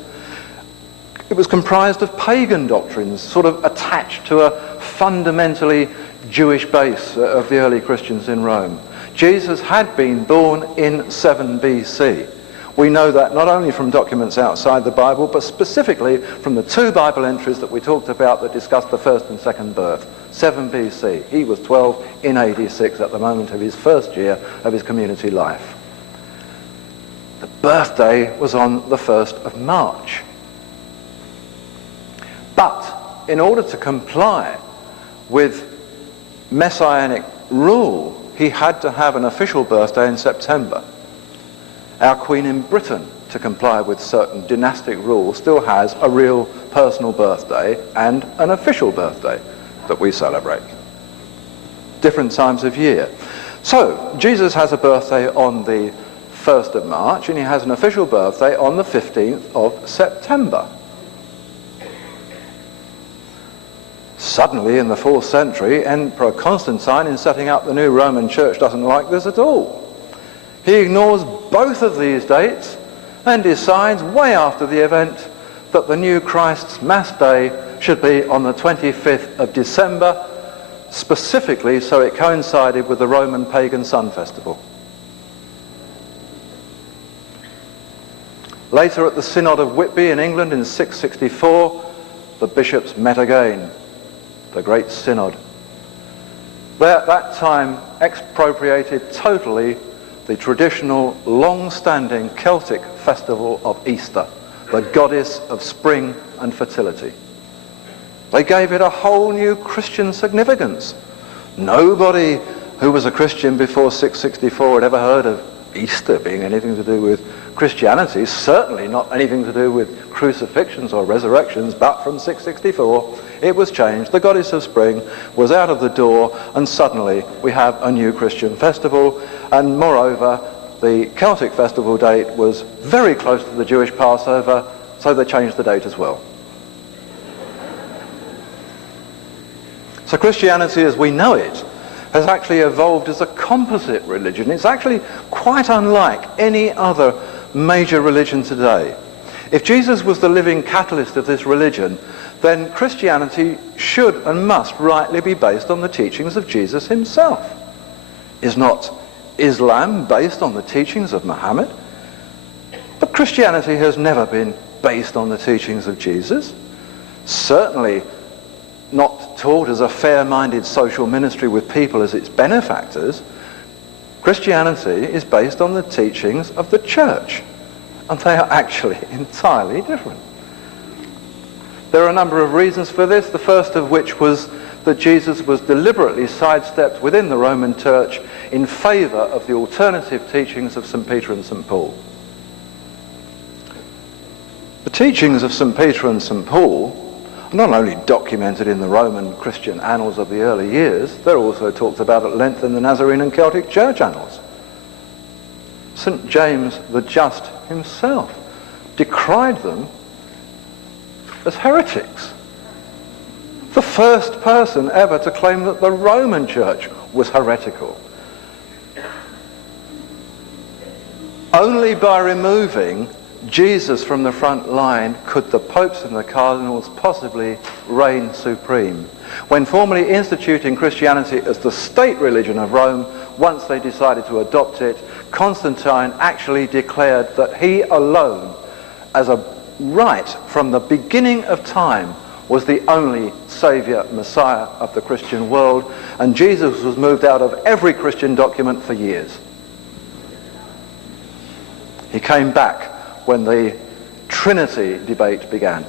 It was comprised of pagan doctrines, sort of attached to a fundamentally Jewish base of the early Christians in Rome. Jesus had been born in 7 BC. We know that not only from documents outside the Bible, but specifically from the 2 Bible entries that we talked about that discuss the first and second birth. 7 BC. He was 12 in AD 6 at the moment of his first year of his community life. The birthday was on the 1st of March. But in order to comply with messianic rule, he had to have an official birthday in September. Our Queen in Britain, to comply with certain dynastic rules, still has a real personal birthday and an official birthday that we celebrate. Different times of year. So, Jesus has a birthday on the 1st of March and he has an official birthday on the 15th of September. Suddenly, in the 4th century, Emperor Constantine, in setting up the new Roman Church, doesn't like this at all. He ignores both of these dates and decides, way after the event, that the new Christ's Mass Day should be on the 25th of December, specifically so it coincided with the Roman pagan Sun Festival. Later, at the Synod of Whitby in England in 664, the bishops met again. The Great Synod. They at that time expropriated totally the traditional long-standing Celtic festival of Easter, the goddess of spring and fertility. They gave it a whole new Christian significance. Nobody who was a Christian before 664 had ever heard of Easter being anything to do with Christianity, certainly not anything to do with crucifixions or resurrections, but from 664 it was changed. The goddess of spring was out of the door, and suddenly we have a new Christian festival. And moreover, the Celtic festival date was very close to the Jewish Passover, so they changed the date as well. So Christianity as we know it has actually evolved as a composite religion. It's actually quite unlike any other major religion today. If Jesus was the living catalyst of this religion, then Christianity should and must rightly be based on the teachings of Jesus himself. Is not Islam based on the teachings of Muhammad? But Christianity has never been based on the teachings of Jesus. Certainly not taught as a fair-minded social ministry with people as its benefactors. Christianity is based on the teachings of the church, and they are actually entirely different. There are a number of reasons for this, the first of which was that Jesus was deliberately sidestepped within the Roman Church in favour of the alternative teachings of St. Peter and St. Paul. The teachings of St. Peter and St. Paul are not only documented in the Roman Christian annals of the early years, they're also talked about at length in the Nazarene and Celtic church annals. St. James the Just himself decried them as heretics. The first person ever to claim that the Roman Church was heretical. Only by removing Jesus from the front line could the popes and the cardinals possibly reign supreme. When formally instituting Christianity as the state religion of Rome, once they decided to adopt it, Constantine actually declared that he alone, as a right from the beginning of time, was the only saviour, Messiah of the Christian world, and Jesus was moved out of every Christian document for years. He came back when the Trinity debate began,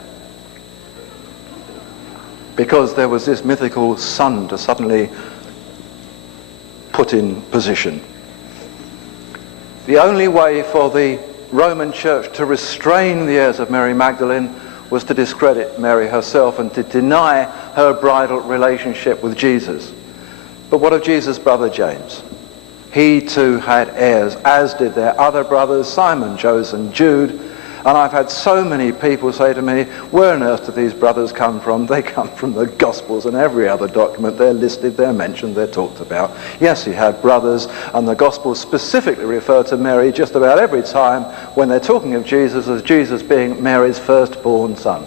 because there was this mythical son to suddenly put in position. The only way for the Roman Church to restrain the heirs of Mary Magdalene was to discredit Mary herself and to deny her bridal relationship with Jesus. But what of Jesus' brother James? He too had heirs, as did their other brothers, Simon, Joseph and Jude, And I've had so many people say to me, where on earth do these brothers come from? They come from the Gospels and every other document. They're listed, they're mentioned, they're talked about. Yes, he had brothers, and the Gospels specifically refer to Mary just about every time when they're talking of Jesus as Jesus being Mary's firstborn son.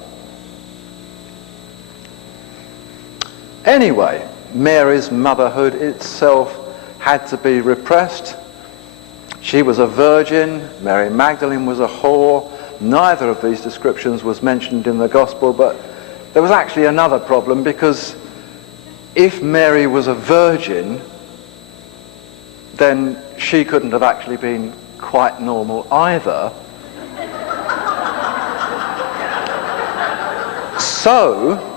Anyway, Mary's motherhood itself had to be repressed. She was a virgin, Mary Magdalene was a whore. Neither of these descriptions was mentioned in the Gospel, but there was actually another problem, because if Mary was a virgin, then she couldn't have actually been quite normal either. So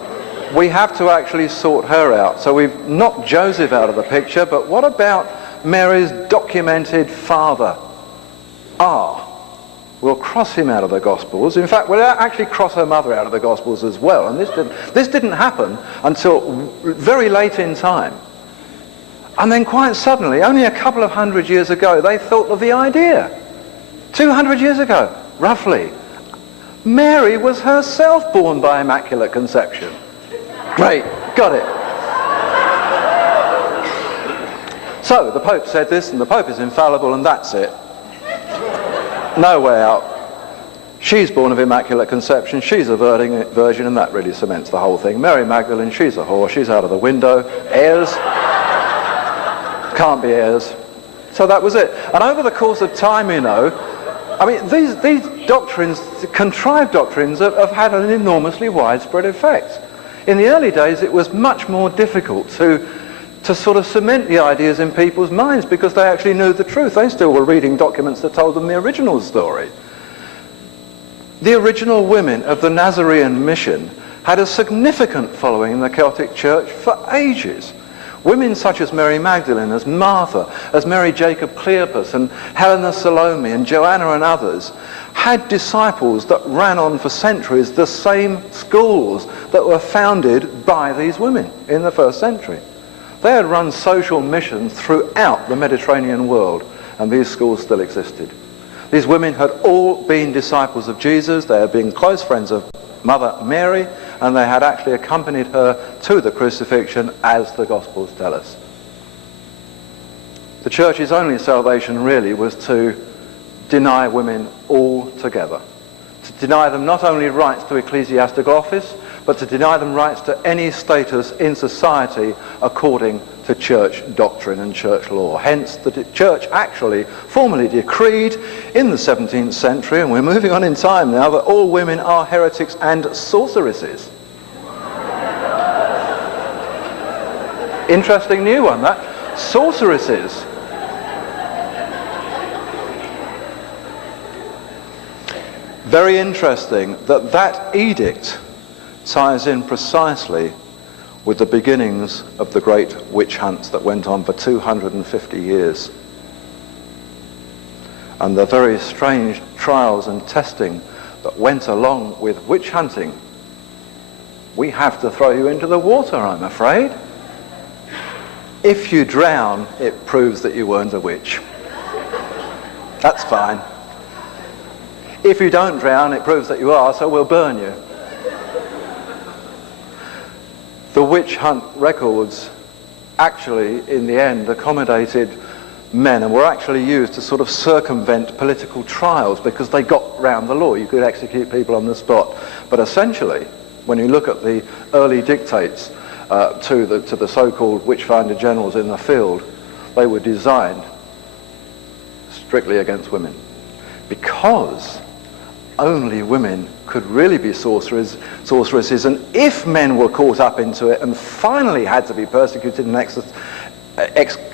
we have to actually sort her out. So we've knocked Joseph out of the picture, but what about Mary's documented father? We'll cross him out of the Gospels. In fact, we'll actually cross her mother out of the Gospels as well. And this didn't happen until very late in time. And then quite suddenly, only a couple of hundred years ago, they thought of the idea. 200 years ago, roughly. Mary was herself born by Immaculate Conception. Great, got it. So the Pope said this, and the Pope is infallible, and that's it. No way out. She's born of Immaculate Conception, she's a virgin, and that really cements the whole thing. Mary Magdalene, she's a whore, she's out of the window. Heirs? Can't be heirs. So that was it. And over the course of time, you know, I mean, these doctrines, contrived doctrines, have had an enormously widespread effect. In the early days, it was much more difficult to sort of cement the ideas in people's minds, because they actually knew the truth. They still were reading documents that told them the original story. The original women of the Nazarene mission had a significant following in the Celtic Church for ages. Women such as Mary Magdalene, as Martha, as Mary Jacob Cleopas, and Helena Salome, and Joanna and others, had disciples that ran on for centuries the same schools that were founded by these women in the first century. They had run social missions throughout the Mediterranean world, and these schools still existed. These women had all been disciples of Jesus. They had been close friends of Mother Mary, and they had actually accompanied her to the crucifixion, as the Gospels tell us. The Church's only salvation really was to deny women altogether. To deny them not only rights to ecclesiastical office, but to deny them rights to any status in society according to church doctrine and church law. Hence, the church actually formally decreed in the 17th century, and we're moving on in time now, that all women are heretics and sorceresses. Interesting new one, that. Sorceresses. Very interesting that that edict ties in precisely with the beginnings of the great witch hunts that went on for 250 years. And the very strange trials and testing that went along with witch hunting. We have to throw you into the water, I'm afraid. If you drown, it proves that you weren't a witch. That's fine. If you don't drown, it proves that you are, so we'll burn you. The witch hunt records actually, in the end, accommodated men and were actually used to sort of circumvent political trials, because they got round the law. You could execute people on the spot. But essentially, when you look at the early dictates to the so-called witch-finder generals in the field, they were designed strictly against women, because only women could really be sorceresses, and if men were caught up into it and finally had to be persecuted and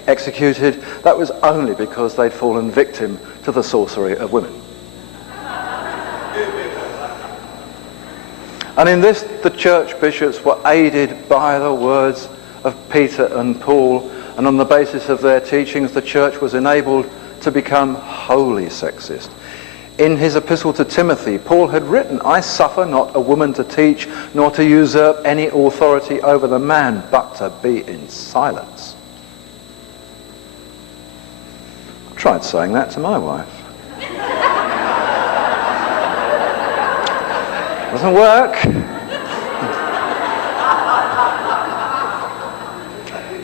executed, that was only because they'd fallen victim to the sorcery of women. And in this, the church bishops were aided by the words of Peter and Paul, and on the basis of their teachings, the church was enabled to become wholly sexist. In his epistle to Timothy, Paul had written, "I suffer not a woman to teach, nor to usurp any authority over the man, but to be in silence." I tried saying that to my wife. Doesn't work.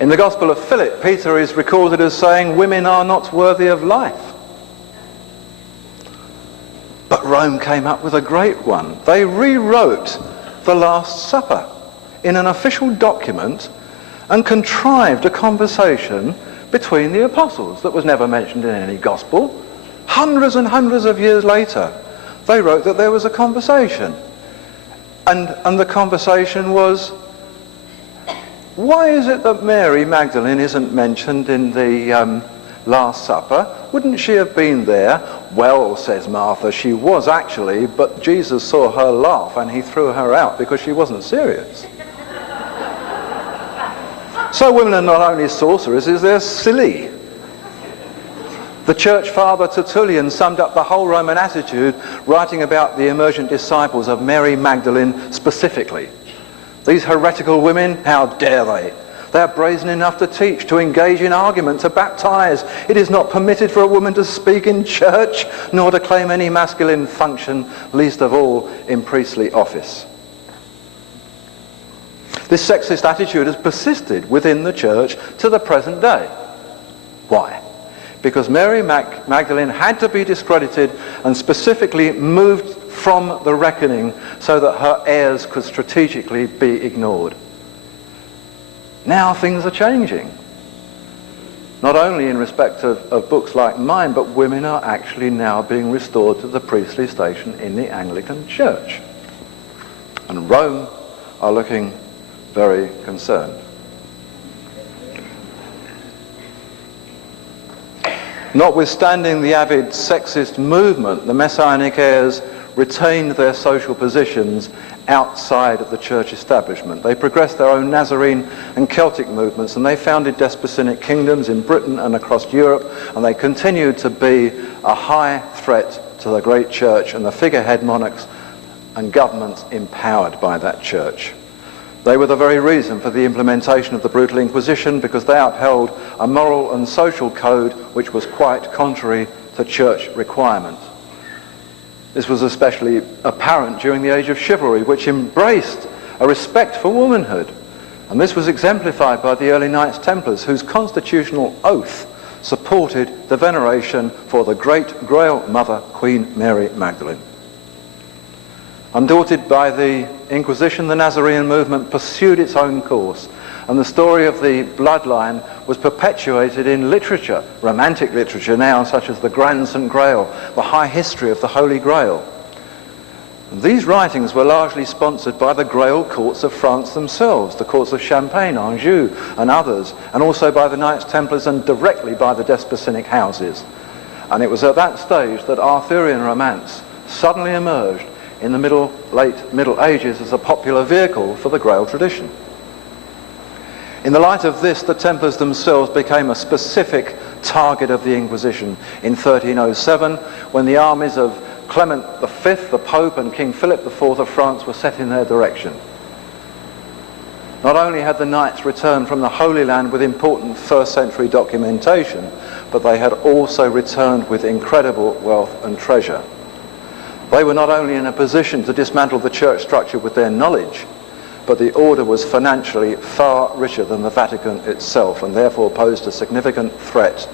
In the Gospel of Philip, Peter is recorded as saying, women are not worthy of life. But Rome came up with a great one. They rewrote the Last Supper in an official document and contrived a conversation between the apostles that was never mentioned in any gospel. Hundreds and hundreds of years later, they wrote that there was a conversation. And the conversation was, why is it that Mary Magdalene isn't mentioned in the Last Supper? Wouldn't she have been there? Well, says Martha, she was actually, but Jesus saw her laugh and he threw her out because she wasn't serious. So women are not only sorceresses, they're silly. The church father Tertullian summed up the whole Roman attitude writing about the emergent disciples of Mary Magdalene specifically. These heretical women, how dare they? They are brazen enough to teach, to engage in argument, to baptize. It is not permitted for a woman to speak in church, nor to claim any masculine function, least of all in priestly office. This sexist attitude has persisted within the church to the present day. Why? Because Mary Magdalene had to be discredited and specifically moved from the reckoning so that her heirs could strategically be ignored. Now things are changing. Not only in respect of books like mine, but women are actually now being restored to the priestly station in the Anglican Church. And Rome are looking very concerned. Notwithstanding the avid sexist movement, the Messianic heirs retained their social positions outside of the church establishment. They progressed their own Nazarene and Celtic movements, and they founded despotic kingdoms in Britain and across Europe, and they continued to be a high threat to the great church and the figurehead monarchs and governments empowered by that church. They were the very reason for the implementation of the brutal Inquisition, because they upheld a moral and social code which was quite contrary to church requirement. This was especially apparent during the age of chivalry, which embraced a respect for womanhood. And this was exemplified by the early Knights Templars, whose constitutional oath supported the veneration for the great Grail Mother, Queen Mary Magdalene. Undaunted by the Inquisition, the Nazarene movement pursued its own course, and the story of the bloodline was perpetuated in literature, romantic literature now, such as the Grand St. Grail, the high history of the Holy Grail. And these writings were largely sponsored by the Grail courts of France themselves, the courts of Champagne, Anjou, and others, and also by the Knights Templars and directly by the despotic houses. And it was at that stage that Arthurian romance suddenly emerged in the late Middle Ages as a popular vehicle for the Grail tradition. In the light of this, the Templars themselves became a specific target of the Inquisition in 1307, when the armies of Clement V, the Pope, and King Philip IV of France were set in their direction. Not only had the knights returned from the Holy Land with important first century documentation, but they had also returned with incredible wealth and treasure. They were not only in a position to dismantle the church structure with their knowledge, but the order was financially far richer than the Vatican itself, and therefore posed a significant threat.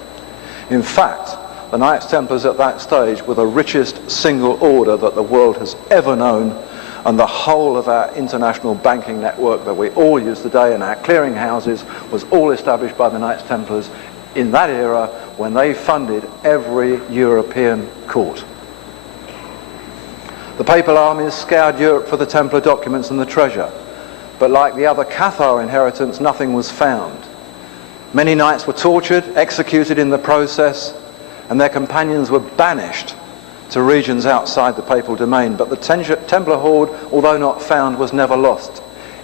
In fact, the Knights Templars at that stage were the richest single order that the world has ever known, and the whole of our international banking network that we all use today and our clearing houses was all established by the Knights Templars in that era, when they funded every European court. The papal armies scoured Europe for the Templar documents and the treasure, but like the other Cathar inheritance, nothing was found. Many knights were tortured, executed in the process, and their companions were banished to regions outside the papal domain. But the Templar hoard, although not found, was never lost.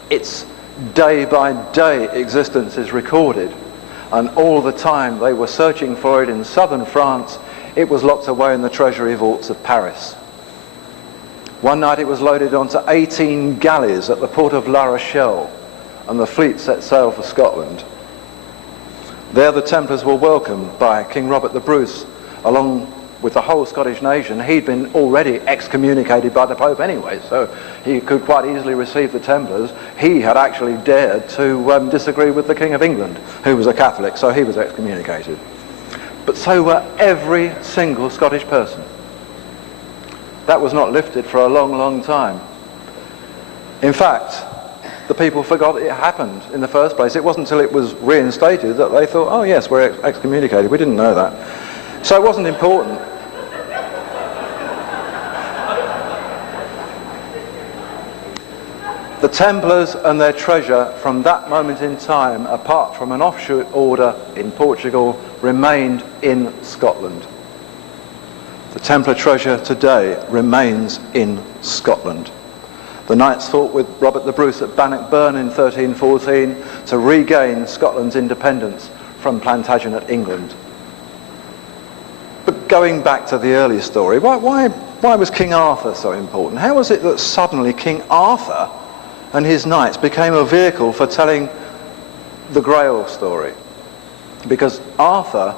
Its day-by-day existence is recorded, and all the time they were searching for it in southern France, it was locked away in the treasury vaults of Paris. One night it was loaded onto 18 galleys at the port of La Rochelle, and the fleet set sail for Scotland. There the Templars were welcomed by King Robert the Bruce, along with the whole Scottish nation. He'd been already excommunicated by the Pope anyway, so he could quite easily receive the Templars. He had actually dared to disagree with the King of England, who was a Catholic, so he was excommunicated. But so were every single Scottish person. That was not lifted for a long, long time. In fact, the people forgot it happened in the first place. It wasn't until it was reinstated that they thought, oh yes, we're excommunicated. We didn't know that. So it wasn't important. The Templars and their treasure from that moment in time, apart from an offshoot order in Portugal, remained in Scotland. The Templar treasure today remains in Scotland. The knights fought with Robert the Bruce at Bannockburn in 1314 to regain Scotland's independence from Plantagenet England. But going back to the earlier story, why was King Arthur so important? How was it that suddenly King Arthur and his knights became a vehicle for telling the Grail story? Because Arthur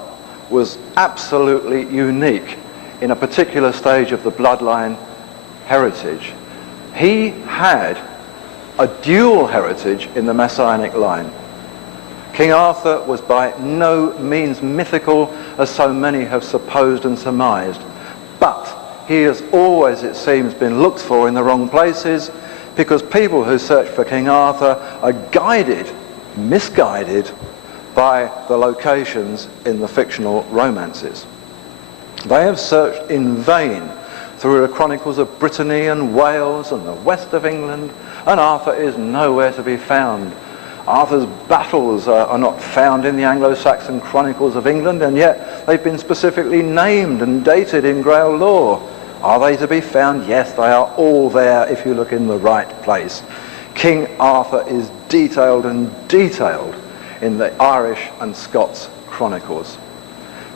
was absolutely unique in a particular stage of the bloodline heritage. He had a dual heritage in the Messianic line. King Arthur was by no means mythical, as so many have supposed and surmised, but he has always, it seems, been looked for in the wrong places, because people who search for King Arthur are misguided by the locations in the fictional romances. They have searched in vain through the chronicles of Brittany and Wales and the west of England, and Arthur is nowhere to be found. Arthur's battles are not found in the Anglo-Saxon chronicles of England, and yet they've been specifically named and dated in Grail lore. Are they to be found? Yes, they are all there if you look in the right place. King Arthur is detailed in the Irish and Scots chronicles.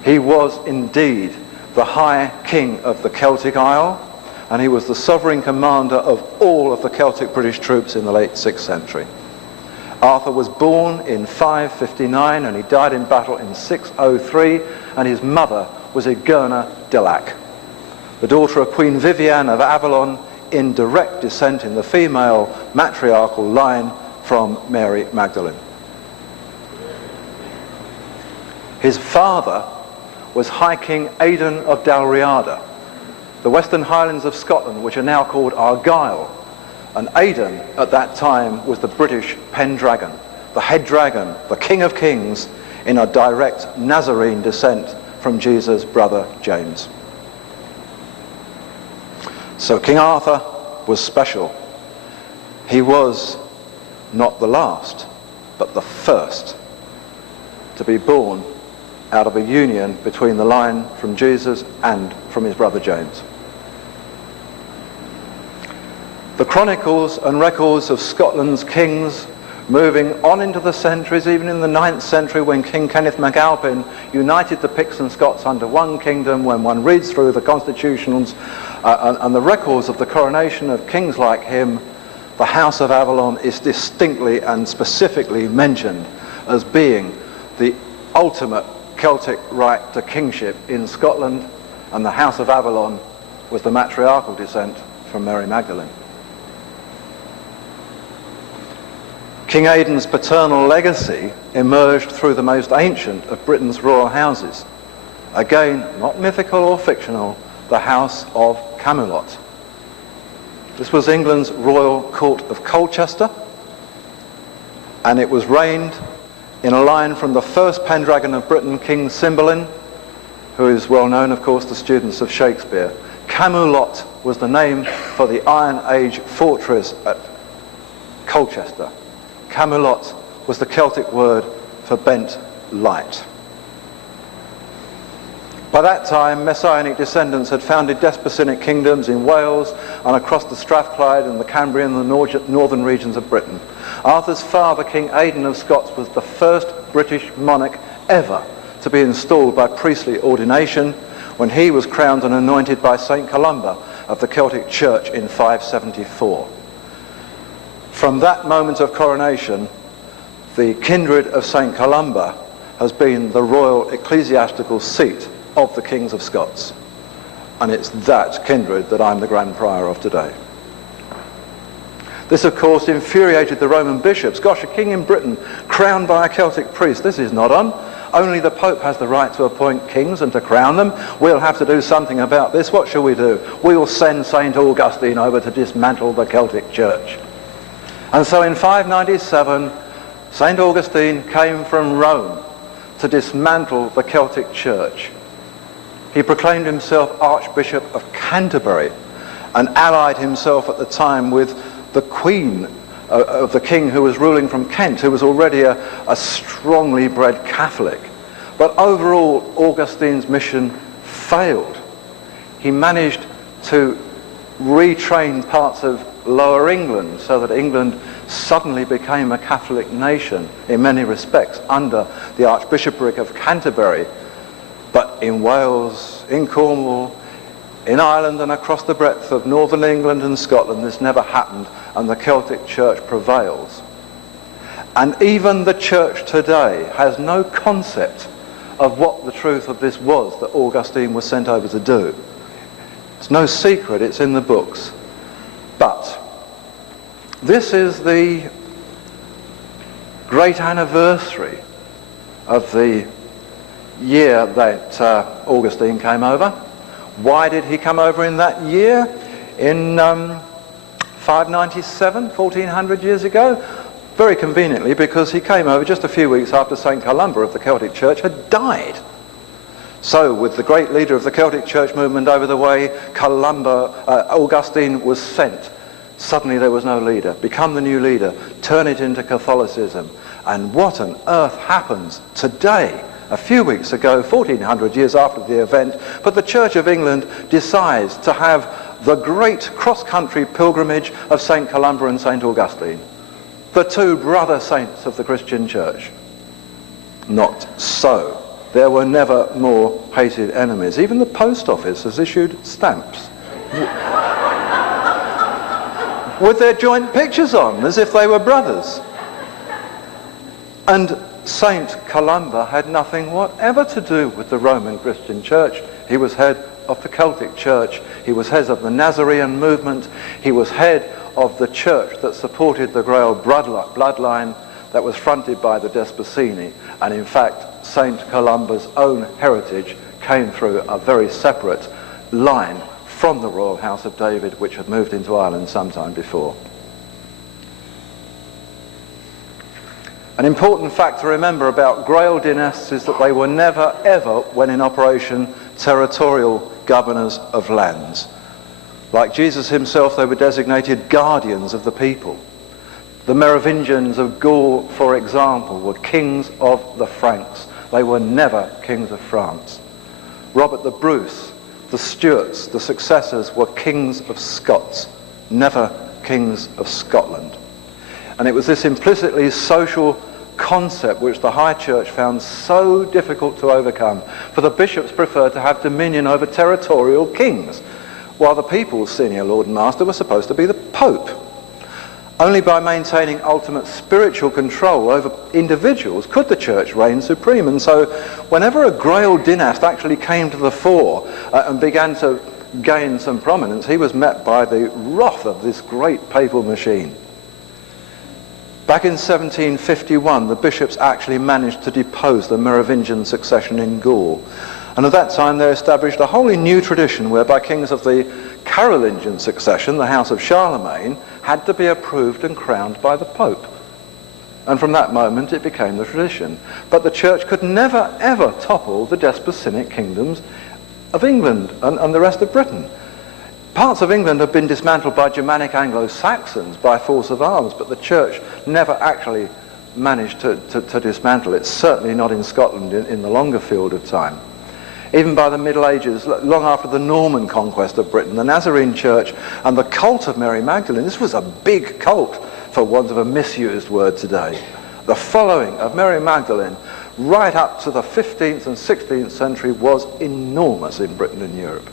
He was indeed the High King of the Celtic Isle, and he was the sovereign commander of all of the Celtic British troops in the late 6th century. Arthur was born in 559 and he died in battle in 603, and his mother was Igerna Dillac, the daughter of Queen Viviane of Avalon, in direct descent in the female matriarchal line from Mary Magdalene. His father was High King Aidan of Dalriada, the Western Highlands of Scotland, which are now called Argyll. And Aidan, at that time, was the British Pendragon, the head dragon, the King of Kings, in a direct Nazarene descent from Jesus' brother James. So King Arthur was special. He was not the last, but the first to be born out of a union between the line from Jesus and from his brother James. The chronicles and records of Scotland's kings, moving on into the centuries, even in the 9th century when King Kenneth MacAlpin united the Picts and Scots under one kingdom, when one reads through the constitutions and the records of the coronation of kings like him, the House of Avalon is distinctly and specifically mentioned as being the ultimate Celtic right to kingship in Scotland, and the House of Avalon was the matriarchal descent from Mary Magdalene. King Aidan's paternal legacy emerged through the most ancient of Britain's royal houses. Again, not mythical or fictional, the House of Camelot. This was England's royal court of Colchester, and it was reigned in a line from the first Pendragon of Britain, King Cymbeline, who is well known, of course, to students of Shakespeare. Camelot was the name for the Iron Age fortress at Colchester. Camelot was the Celtic word for bent light. By that time, Messianic descendants had founded Desposynic kingdoms in Wales and across the Strathclyde and the Cambrian and the northern regions of Britain. Arthur's father, King Aidan of Scots, was the first British monarch ever to be installed by priestly ordination when he was crowned and anointed by St. Columba of the Celtic Church in 574. From that moment of coronation, the kindred of St. Columba has been the royal ecclesiastical seat of the Kings of Scots. And it's that kindred that I'm the Grand Prior of today. This, of course, infuriated the Roman bishops. Gosh, a king in Britain crowned by a Celtic priest. This is not on. Only the Pope has the right to appoint kings and to crown them. We'll have to do something about this. What shall we do? We will send St. Augustine over to dismantle the Celtic Church. And so in 597, St. Augustine came from Rome to dismantle the Celtic Church. He proclaimed himself Archbishop of Canterbury and allied himself at the time with the Queen of the king who was ruling from Kent, who was already a strongly bred Catholic. But overall, Augustine's mission failed. He managed to retrain parts of Lower England so that England suddenly became a Catholic nation in many respects under the Archbishopric of Canterbury. But in Wales, in Cornwall, in Ireland and across the breadth of northern England and Scotland, this never happened, and the Celtic Church prevails. And even the Church today has no concept of what the truth of this was that Augustine was sent over to do. It's no secret, it's in the books. But this is the great anniversary of the year that Augustine came over. Why did he come over in that year? In 597, 1400 years ago? Very conveniently, because he came over just a few weeks after St. Columba of the Celtic Church had died. So, with the great leader of the Celtic Church movement over the way, Augustine was sent. Suddenly there was no leader. Become the new leader. Turn it into Catholicism. And what on earth happens today? A few weeks ago, 1400 years after the event, but the Church of England decides to have the great cross-country pilgrimage of St. Columba and St. Augustine, the two brother saints of the Christian Church. Not so. There were never more hated enemies. Even the post office has issued stamps with their joint pictures on, as if they were brothers. And St. Columba had nothing whatever to do with the Roman Christian Church. He was head of the Celtic Church. He was head of the Nazarene movement. He was head of the church that supported the Grail bloodline that was fronted by the Desposini. And in fact, St. Columba's own heritage came through a very separate line from the royal house of David, which had moved into Ireland sometime before. An important fact to remember about Grail dynasts is that they were never, ever, when in operation, territorial governors of lands. Like Jesus himself, they were designated guardians of the people. The Merovingians of Gaul, for example, were kings of the Franks. They were never kings of France. Robert the Bruce, the Stuarts, the successors, were kings of Scots, never kings of Scotland. And it was this implicitly social concept which the High Church found so difficult to overcome, for the bishops preferred to have dominion over territorial kings, while the people's senior lord and master was supposed to be the Pope. Only by maintaining ultimate spiritual control over individuals could the Church reign supreme. And so whenever a Grail dynast actually came to the fore and began to gain some prominence, he was met by the wrath of this great papal machine. Back in 1751, the bishops actually managed to depose the Merovingian succession in Gaul. And at that time they established a wholly new tradition whereby kings of the Carolingian succession, the house of Charlemagne, had to be approved and crowned by the Pope. And from that moment it became the tradition. But the Church could never ever topple the Desposinic kingdoms of England and the rest of Britain. Parts of England have been dismantled by Germanic Anglo-Saxons by force of arms, but the Church never actually managed to dismantle it, certainly not in Scotland in the longer field of time. Even by the Middle Ages, long after the Norman conquest of Britain, the Nazarene Church and the cult of Mary Magdalene, this was a big cult, for want of a misused word today. The following of Mary Magdalene right up to the 15th and 16th century was enormous in Britain and Europe.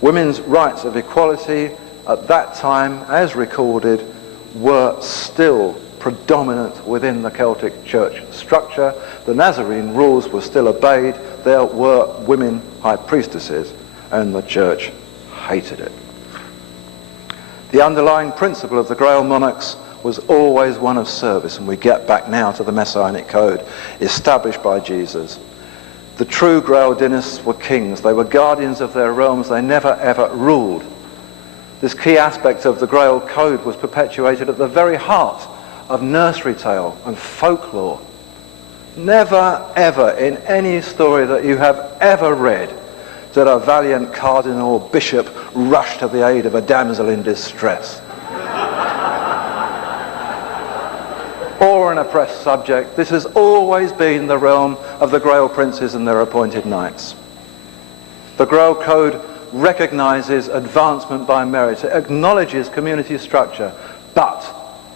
Women's rights of equality at that time, as recorded, were still predominant within the Celtic Church structure. The Nazarene rules were still obeyed. There were women high priestesses. and the church hated it. The underlying principle of the Grail monarchs was always one of service, and we get back now to the Messianic code established by Jesus. The true Grail dynasts were kings. They were guardians of their realms. They never ever ruled. This key aspect of the Grail code was perpetuated at the very heart of nursery tale and folklore. Never ever in any story that you have ever read did a valiant cardinal or bishop rush to the aid of a damsel in distress. Or an oppressed subject. This has always been the realm of the Grail princes and their appointed knights. The Grail code recognizes advancement by merit. It acknowledges community structure, but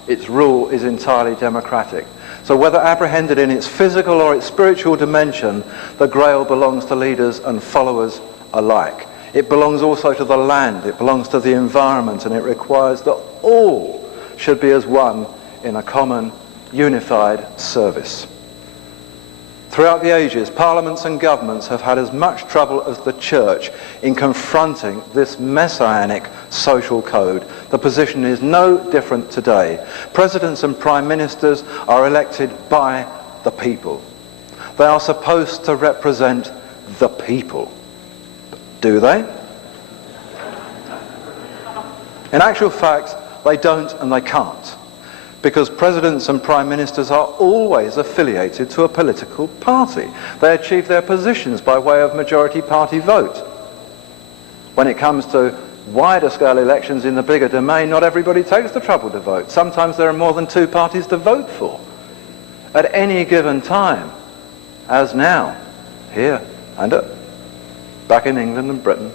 its rule is entirely democratic. So whether apprehended in its physical or its spiritual dimension, the Grail belongs to leaders and followers alike. It belongs also to the land, it belongs to the environment, and it requires that all should be as one in a common, unified service. Throughout the ages, parliaments and governments have had as much trouble as the church in confronting this messianic social code. The position is no different today. Presidents and prime ministers are elected by the people. They are supposed to represent the people. Do they? In actual fact, they don't and they can't, because presidents and prime ministers are always affiliated to a political party. They achieve their positions by way of majority party vote. When it comes to wider scale elections in the bigger domain, not everybody takes the trouble to vote. Sometimes there are more than two parties to vote for at any given time, as now, here and back in England and Britain.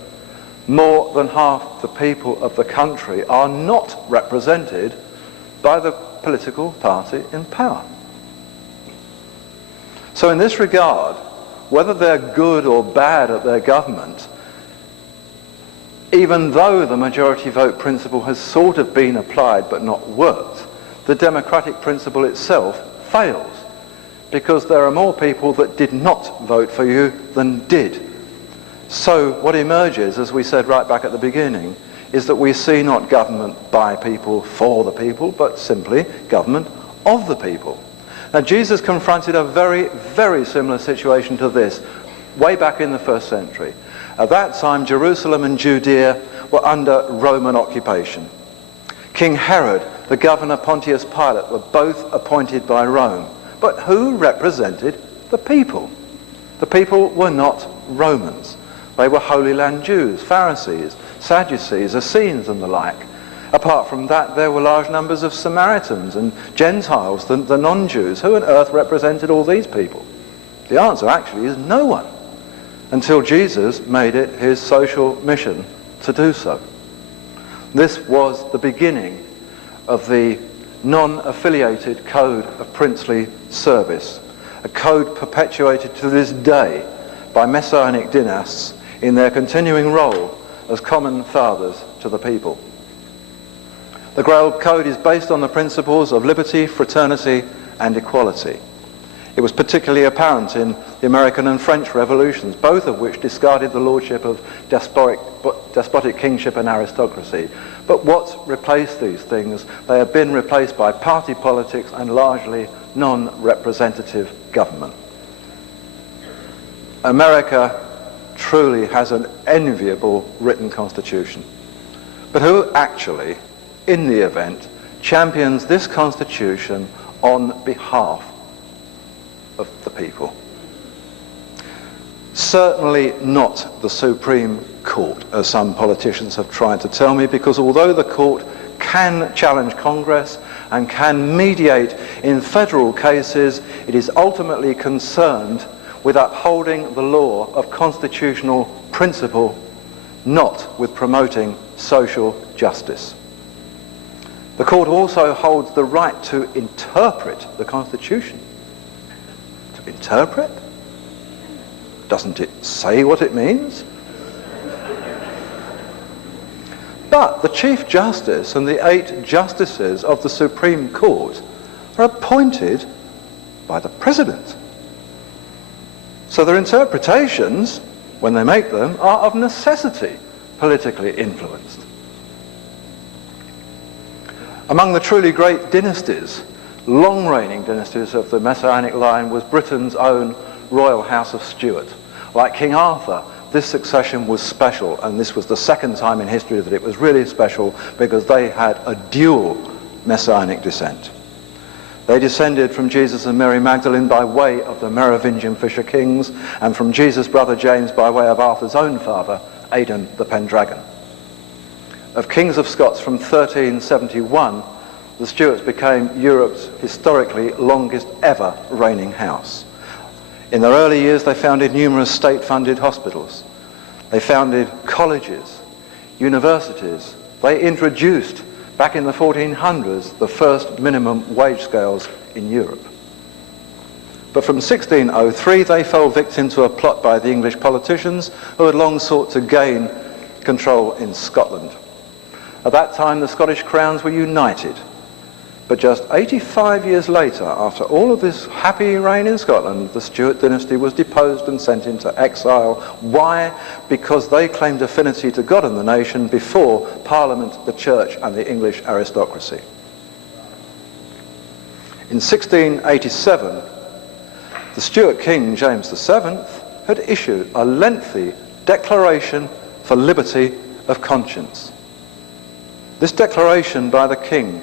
More than half the people of the country are not represented by the political party in power. So in this regard, whether they're good or bad at their government, even though the majority vote principle has sort of been applied but not worked, the democratic principle itself fails, because there are more people that did not vote for you than did. So what emerges, as we said right back at the beginning, is that we see not government by people for the people, but simply government of the people. Now Jesus confronted a very, very similar situation to this way back in the first century. At that time, Jerusalem and Judea were under Roman occupation. King Herod, the governor Pontius Pilate were both appointed by Rome. But who represented the people? The people were not Romans. They were Holy Land Jews, Pharisees, Sadducees, Essenes and the like. Apart from that, there were large numbers of Samaritans and Gentiles, the non-Jews. Who on earth represented all these people? The answer actually is no one, until Jesus made it his social mission to do so. This was the beginning of the non-affiliated code of princely service, a code perpetuated to this day by messianic dynasts in their continuing role as common fathers to the people. The Grail Code is based on the principles of liberty, fraternity, and equality. It was particularly apparent in the American and French revolutions, both of which discarded the lordship of despotic kingship and aristocracy. But what replaced these things? They have been replaced by party politics and largely non-representative government. America truly has an enviable written constitution. But who actually, in the event, champions this constitution on behalf of the people? Certainly not the Supreme Court, as some politicians have tried to tell me, because although the court can challenge Congress and can mediate in federal cases, it is ultimately concerned with upholding the law of constitutional principle, not with promoting social justice. The court also holds the right to interpret the Constitution. To interpret? Doesn't it say what it means? But the Chief Justice and the 8 justices of the Supreme Court are appointed by the President. So their interpretations when they make them, are of necessity politically influenced. Among the truly great dynasties, long-reigning dynasties of the Messianic line, was Britain's own royal house of Stuart. Like King Arthur, this succession was special, and this was the second time in history that it was really special because they had a dual Messianic descent. They descended from Jesus and Mary Magdalene by way of the Merovingian Fisher Kings, and from Jesus' brother James by way of Arthur's own father, Aidan the Pendragon. Of Kings of Scots from 1371, the Stuarts became Europe's historically longest ever reigning house. In their early years, they founded numerous state-funded hospitals. They founded colleges, universities. They introduced, back in the 1400s, the first minimum wage scales in Europe. But from 1603, they fell victim to a plot by the English politicians who had long sought to gain control in Scotland. At that time, the Scottish crowns were united. But just 85 years later, after all of this happy reign in Scotland, the Stuart dynasty was deposed and sent into exile. Why? Because they claimed affinity to God and the nation before Parliament, the Church, and the English aristocracy. In 1687, the Stuart King, James VII, had issued a lengthy declaration for liberty of conscience. This declaration by the King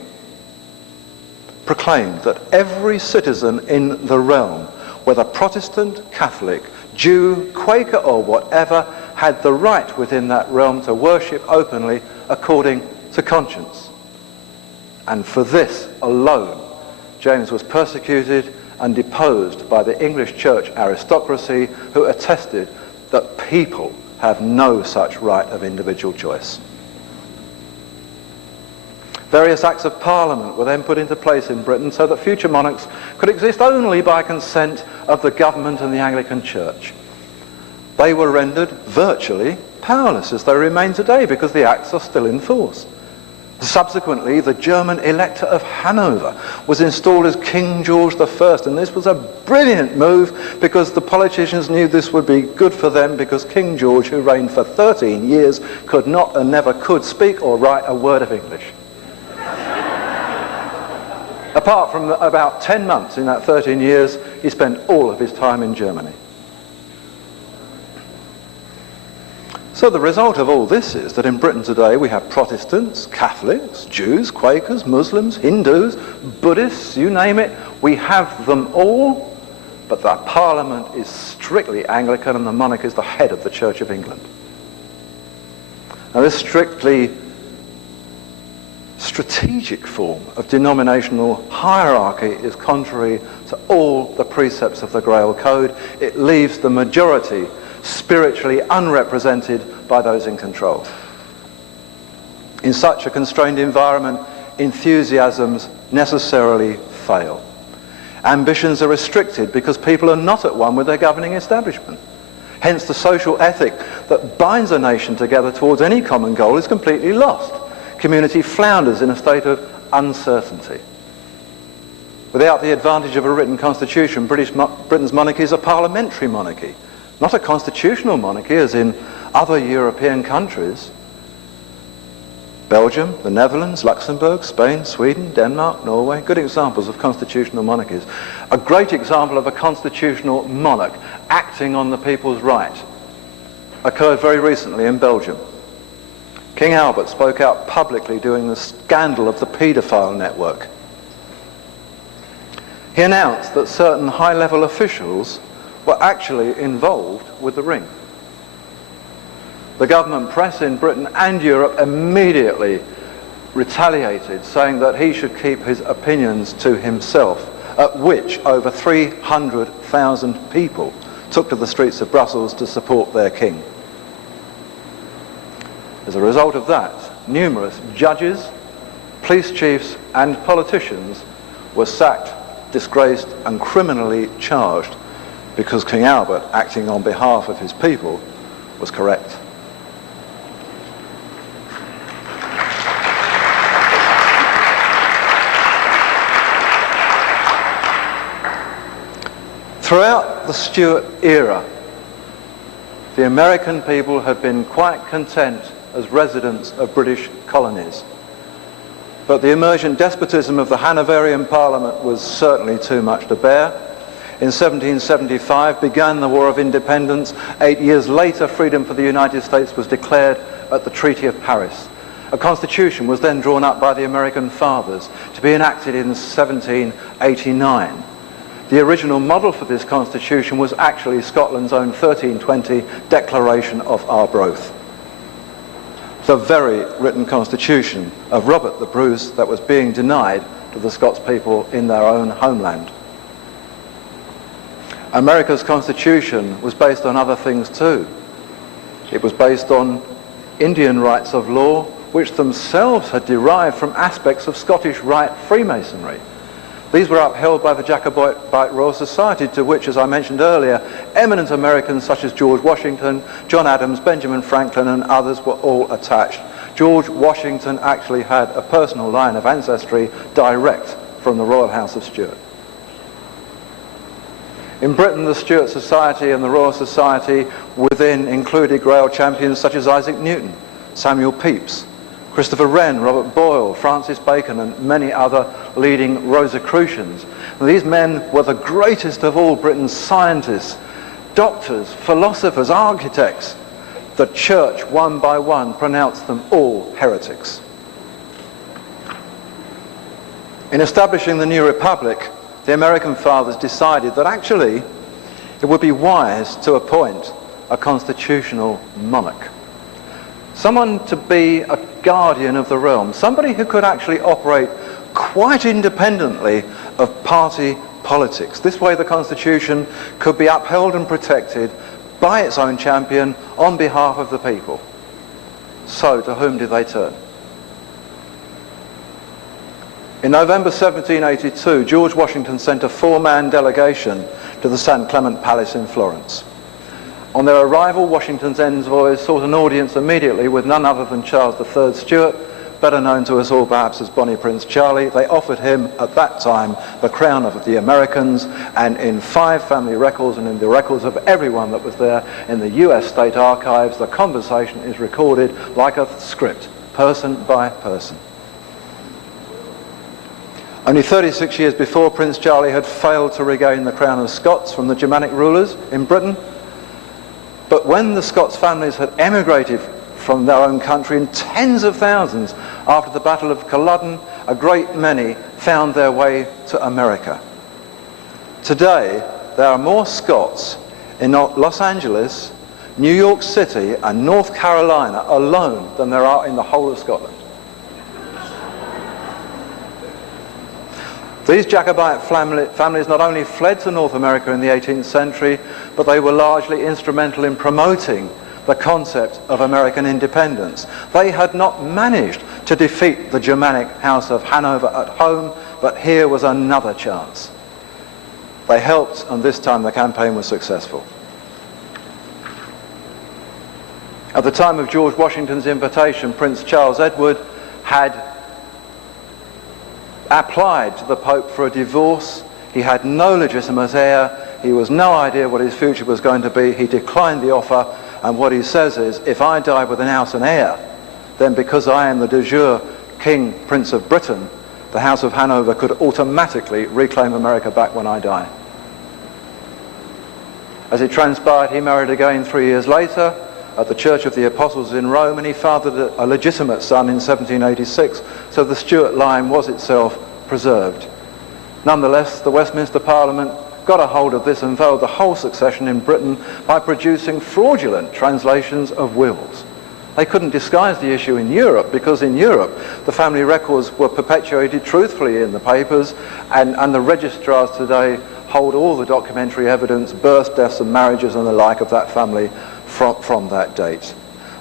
proclaimed that every citizen in the realm, whether Protestant, Catholic, Jew, Quaker or whatever, had the right within that realm to worship openly according to conscience. And for this alone, James was persecuted and deposed by the English church aristocracy, who attested that people have no such right of individual choice. Various acts of parliament were then put into place in Britain so that future monarchs could exist only by consent of the government and the Anglican Church. They were rendered virtually powerless, as they remain today, because the acts are still in force. Subsequently, the German Elector of Hanover was installed as King George I, and this was a brilliant move because the politicians knew this would be good for them, because King George, who reigned for 13 years, could not and never could speak or write a word of English. Apart from about 10 months in that 13 years, he spent all of his time in Germany. So the result of all this is that in Britain today we have Protestants, Catholics, Jews, Quakers, Muslims, Hindus, Buddhists, you name it. We have them all, but the Parliament is strictly Anglican and the monarch is the head of the Church of England. Now this strictly strategic form of denominational hierarchy is contrary to all the precepts of the Grail Code. It leaves the majority spiritually unrepresented by those in control. In such a constrained environment, enthusiasms necessarily fail. Ambitions are restricted because people are not at one with their governing establishment. Hence the social ethic that binds a nation together towards any common goal is completely lost. Community flounders in a state of uncertainty. Without the advantage of a written constitution, Britain's monarchy is a parliamentary monarchy, not a constitutional monarchy as in other European countries. Belgium, the Netherlands, Luxembourg, Spain, Sweden, Denmark, Norway, good examples of constitutional monarchies. A great example of a constitutional monarch acting on the people's right occurred very recently in Belgium. King Albert spoke out publicly during the scandal of the paedophile network. He announced that certain high-level officials were actually involved with the ring. The government press in Britain and Europe immediately retaliated, saying that he should keep his opinions to himself, at which over 300,000 people took to the streets of Brussels to support their king. As a result of that, numerous judges, police chiefs and politicians were sacked, disgraced and criminally charged because King Albert, acting on behalf of his people, was correct. Throughout the Stuart era, The American people had been quite content as residents of British colonies. But the emergent despotism of the Hanoverian Parliament was certainly too much to bear. In 1775 began the War of Independence. 8 years later, freedom for the United States was declared at the Treaty of Paris. A constitution was then drawn up by the American fathers to be enacted in 1789. The original model for this constitution was actually Scotland's own 1320 Declaration of Arbroath. The very written constitution of Robert the Bruce that was being denied to the Scots people in their own homeland. America's constitution was based on other things too. It was based on Indian rights of law, which themselves had derived from aspects of Scottish Rite Freemasonry. These were upheld by the Jacobite Royal Society, to which, as I mentioned earlier, eminent Americans such as George Washington, John Adams, Benjamin Franklin and others were all attached. George Washington actually had a personal line of ancestry direct from the Royal House of Stuart. In Britain, the Stuart Society and the Royal Society within included Grail champions such as Isaac Newton, Samuel Pepys, Christopher Wren, Robert Boyle, Francis Bacon and many other leading Rosicrucians. And these men were the greatest of all Britain's scientists, doctors, philosophers, architects. The church, one by one, pronounced them all heretics. In establishing the new republic, the American fathers decided that actually it would be wise to appoint a constitutional monarch. Someone to be a guardian of the realm, somebody who could actually operate quite independently of party politics. This way the Constitution could be upheld and protected by its own champion on behalf of the people. So to whom did they turn? In November 1782, George Washington sent a 4-man delegation to the St. Clement Palace in Florence. On their arrival, Washington's envoys sought an audience immediately with none other than Charles III Stuart, better known to us all perhaps as Bonnie Prince Charlie. They offered him at that time the crown of the Americans, and in 5 family records and in the records of everyone that was there in the US State Archives, the conversation is recorded like a script, person by person. Only 36 years before, Prince Charlie had failed to regain the crown of Scots from the Germanic rulers in Britain. But when the Scots families had emigrated from their own country in tens of thousands after the Battle of Culloden, a great many found their way to America. Today, there are more Scots in Los Angeles, New York City and North Carolina alone than there are in the whole of Scotland. These Jacobite families not only fled to North America in the 18th century, but they were largely instrumental in promoting the concept of American independence. They had not managed to defeat the Germanic House of Hanover at home, but here was another chance. They helped, and this time the campaign was successful. At the time of George Washington's invitation, Prince Charles Edward had applied to the Pope for a divorce. He had no legitimate heir. He was no idea what his future was going to be. He declined the offer, and what he says is, if I die without an heir, then because I am the de jure King, Prince of Britain, the House of Hanover could automatically reclaim America back when I die. As it transpired, he married again 3 years later at the Church of the Apostles in Rome, and he fathered a legitimate son in 1786, so the Stuart line was itself preserved. Nonetheless, the Westminster Parliament got a hold of this and veiled the whole succession in Britain by producing fraudulent translations of wills. They couldn't disguise the issue in Europe, because in Europe the family records were perpetuated truthfully in the papers, and the registrars today hold all the documentary evidence, births, deaths and marriages and the like of that family from that date.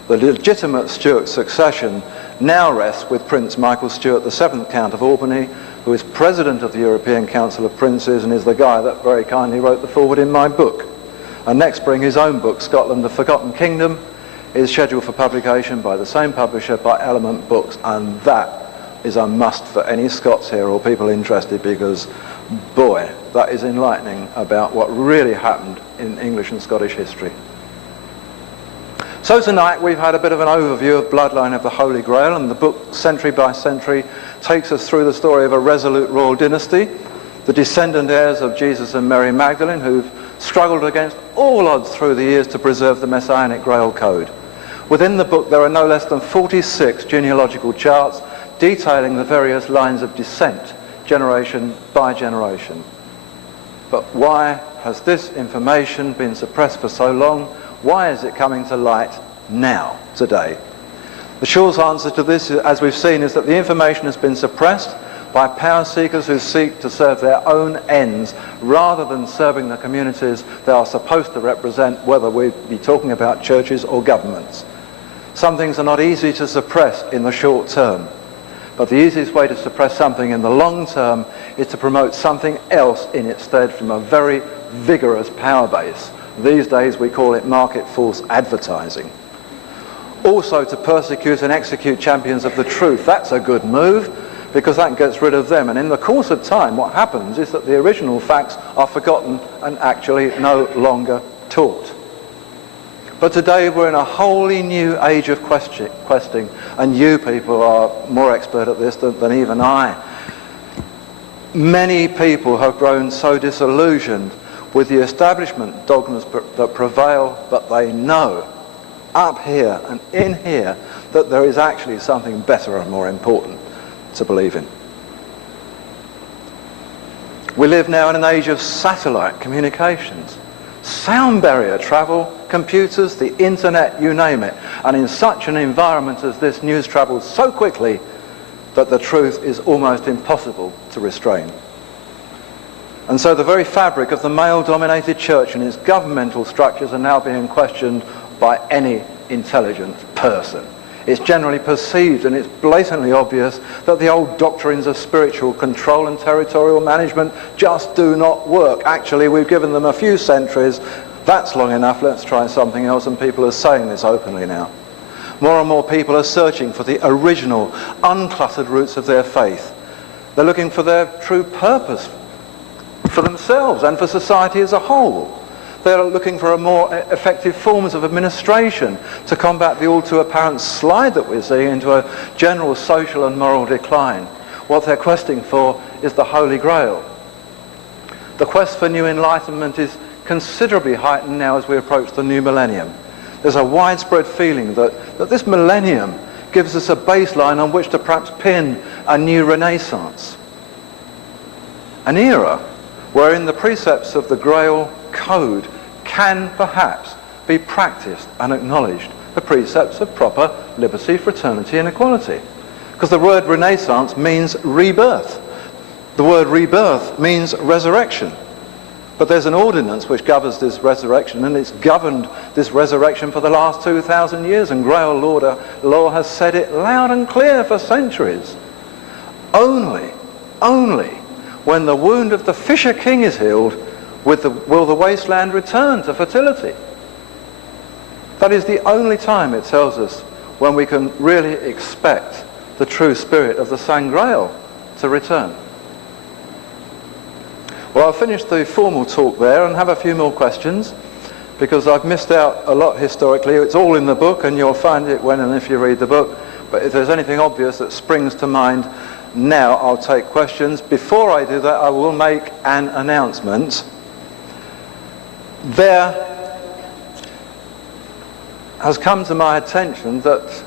The legitimate Stuart succession now rests with Prince Michael Stuart, the 7th Count of Albany, who is President of the European Council of Princes and is the guy that very kindly wrote the foreword in my book. And next spring his own book, Scotland, the Forgotten Kingdom, is scheduled for publication by the same publisher, by Element Books, and that is a must for any Scots here or people interested, because boy, that is enlightening about what really happened in English and Scottish history. So tonight we've had a bit of an overview of Bloodline of the Holy Grail, and the book, Century by Century, takes us through the story of a resolute royal dynasty, the descendant heirs of Jesus and Mary Magdalene, who've struggled against all odds through the years to preserve the Messianic Grail Code. Within the book there are no less than 46 genealogical charts detailing the various lines of descent, generation by generation. But why has this information been suppressed for so long? Why is it coming to light now, today? The short answer to this, as we've seen, is that the information has been suppressed by power seekers who seek to serve their own ends rather than serving the communities they are supposed to represent, whether we be talking about churches or governments. Some things are not easy to suppress in the short term, but the easiest way to suppress something in the long term is to promote something else in its stead from a very vigorous power base. These days we call it market force advertising. Also to persecute and execute champions of the truth. That's a good move, because that gets rid of them. And in the course of time what happens is that the original facts are forgotten and actually no longer taught. But today we're in a wholly new age of questing, and you people are more expert at this than even I. Many people have grown so disillusioned with the establishment dogmas that prevail, but they know up here and in here that there is actually something better and more important to believe in. We live now in an age of satellite communications, sound barrier travel, computers, the internet, you name it. And in such an environment as this, news travels so quickly that the truth is almost impossible to restrain. And so the very fabric of the male-dominated church and its governmental structures are now being questioned by any intelligent person. It's generally perceived, and it's blatantly obvious, that the old doctrines of spiritual control and territorial management just do not work. Actually, we've given them a few centuries. That's long enough. Let's try something else, and people are saying this openly now. More and more people are searching for the original, uncluttered roots of their faith. They're looking for their true purpose for themselves and for society as a whole. They're looking for a more effective forms of administration to combat the all too apparent slide that we're seeing into a general social and moral decline. What they're questing for is the Holy Grail. The quest for new enlightenment is considerably heightened now as we approach the new millennium. There's a widespread feeling that this millennium gives us a baseline on which to perhaps pin a new renaissance. An era wherein the precepts of the Grail Code can perhaps be practiced and acknowledged, the precepts of proper liberty, fraternity and equality. Because the word renaissance means rebirth. The word rebirth means resurrection. But there's an ordinance which governs this resurrection, and it's governed this resurrection for the last 2,000 years, and Grail law has said it loud and clear for centuries. Only when the wound of the Fisher King is healed will the wasteland return to fertility. That is the only time, it tells us, when we can really expect the true spirit of the Sang Grail to return. Well, I'll finish the formal talk there and have a few more questions, because I've missed out a lot historically. It's all in the book, and you'll find it when and if you read the book. But if there's anything obvious that springs to mind now, I'll take questions. Before I do that, I will make an announcement. There has come to my attention that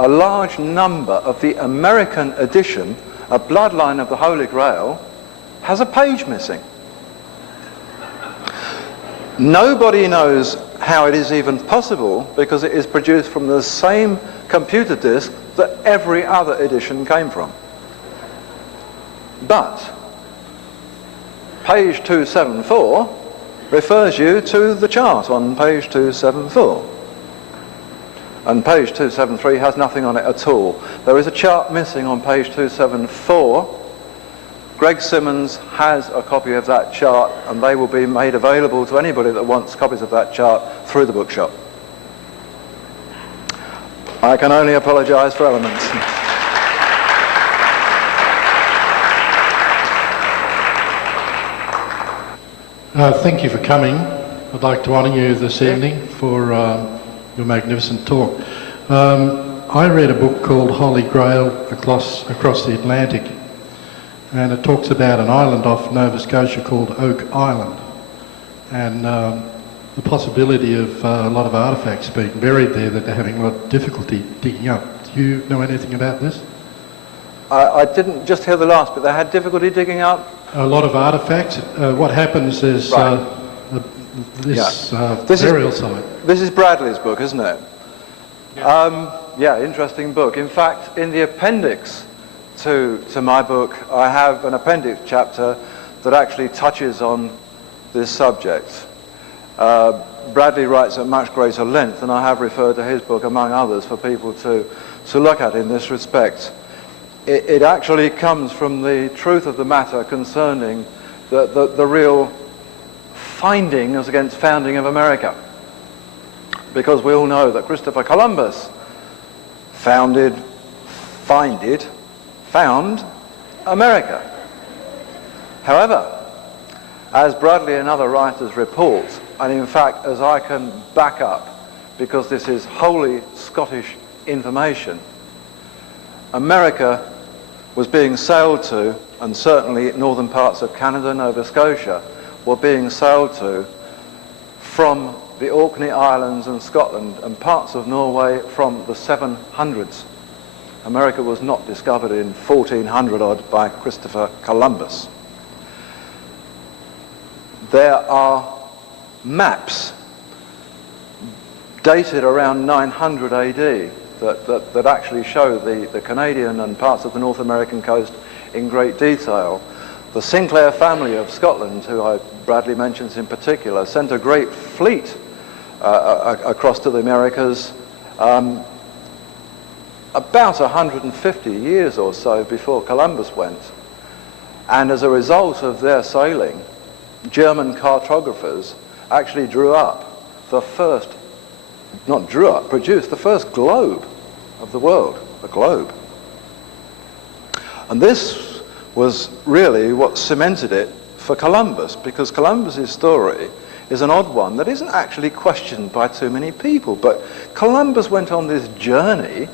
a large number of the American edition, A Bloodline of the Holy Grail, has a page missing. Nobody knows how it is even possible, because it is produced from the same computer disk that every other edition came from. But page 274 refers you to the chart on page 274. And page 273 has nothing on it at all. There is a chart missing on page 274. Greg Simmons has a copy of that chart, and they will be made available to anybody that wants copies of that chart through the bookshop. I can only apologise for elements. Thank you for coming. I'd like to honour you this evening for your magnificent talk. I read a book called Holy Grail Across the Atlantic, and it talks about an island off Nova Scotia called Oak Island, and the possibility of a lot of artefacts being buried there that they're having a lot of difficulty digging up. Do you know anything about this? I didn't just hear the last bit. They had difficulty digging up? A lot of artefacts. What happens is Right. this This burial is, site. This is Bradley's book, isn't it? Yeah, interesting book. In fact, in the appendix to my book, I have an appendix chapter that actually touches on this subject. Bradley writes at much greater length, and I have referred to his book, among others, for people to look at in this respect. It actually comes from the truth of the matter concerning the real findings against founding of America. Because we all know that Christopher Columbus found America. However, as Bradley and other writers report, and in fact as I can back up, because this is wholly Scottish information, America was being sailed to, and certainly northern parts of Canada, Nova Scotia, were being sailed to from the Orkney Islands and Scotland and parts of Norway from the 700s. America was not discovered in 1400 odd by Christopher Columbus. There are maps dated around 900 AD that actually show the Canadian and parts of the North American coast in great detail. The Sinclair family of Scotland, who Bradley mentions in particular, sent a great fleet across to the Americas about 150 years or so before Columbus went. And as a result of their sailing, German cartographers actually produced the first globe of the world, a globe. And this was really what cemented it for Columbus, because Columbus's story is an odd one that isn't actually questioned by too many people. But Columbus went on this journey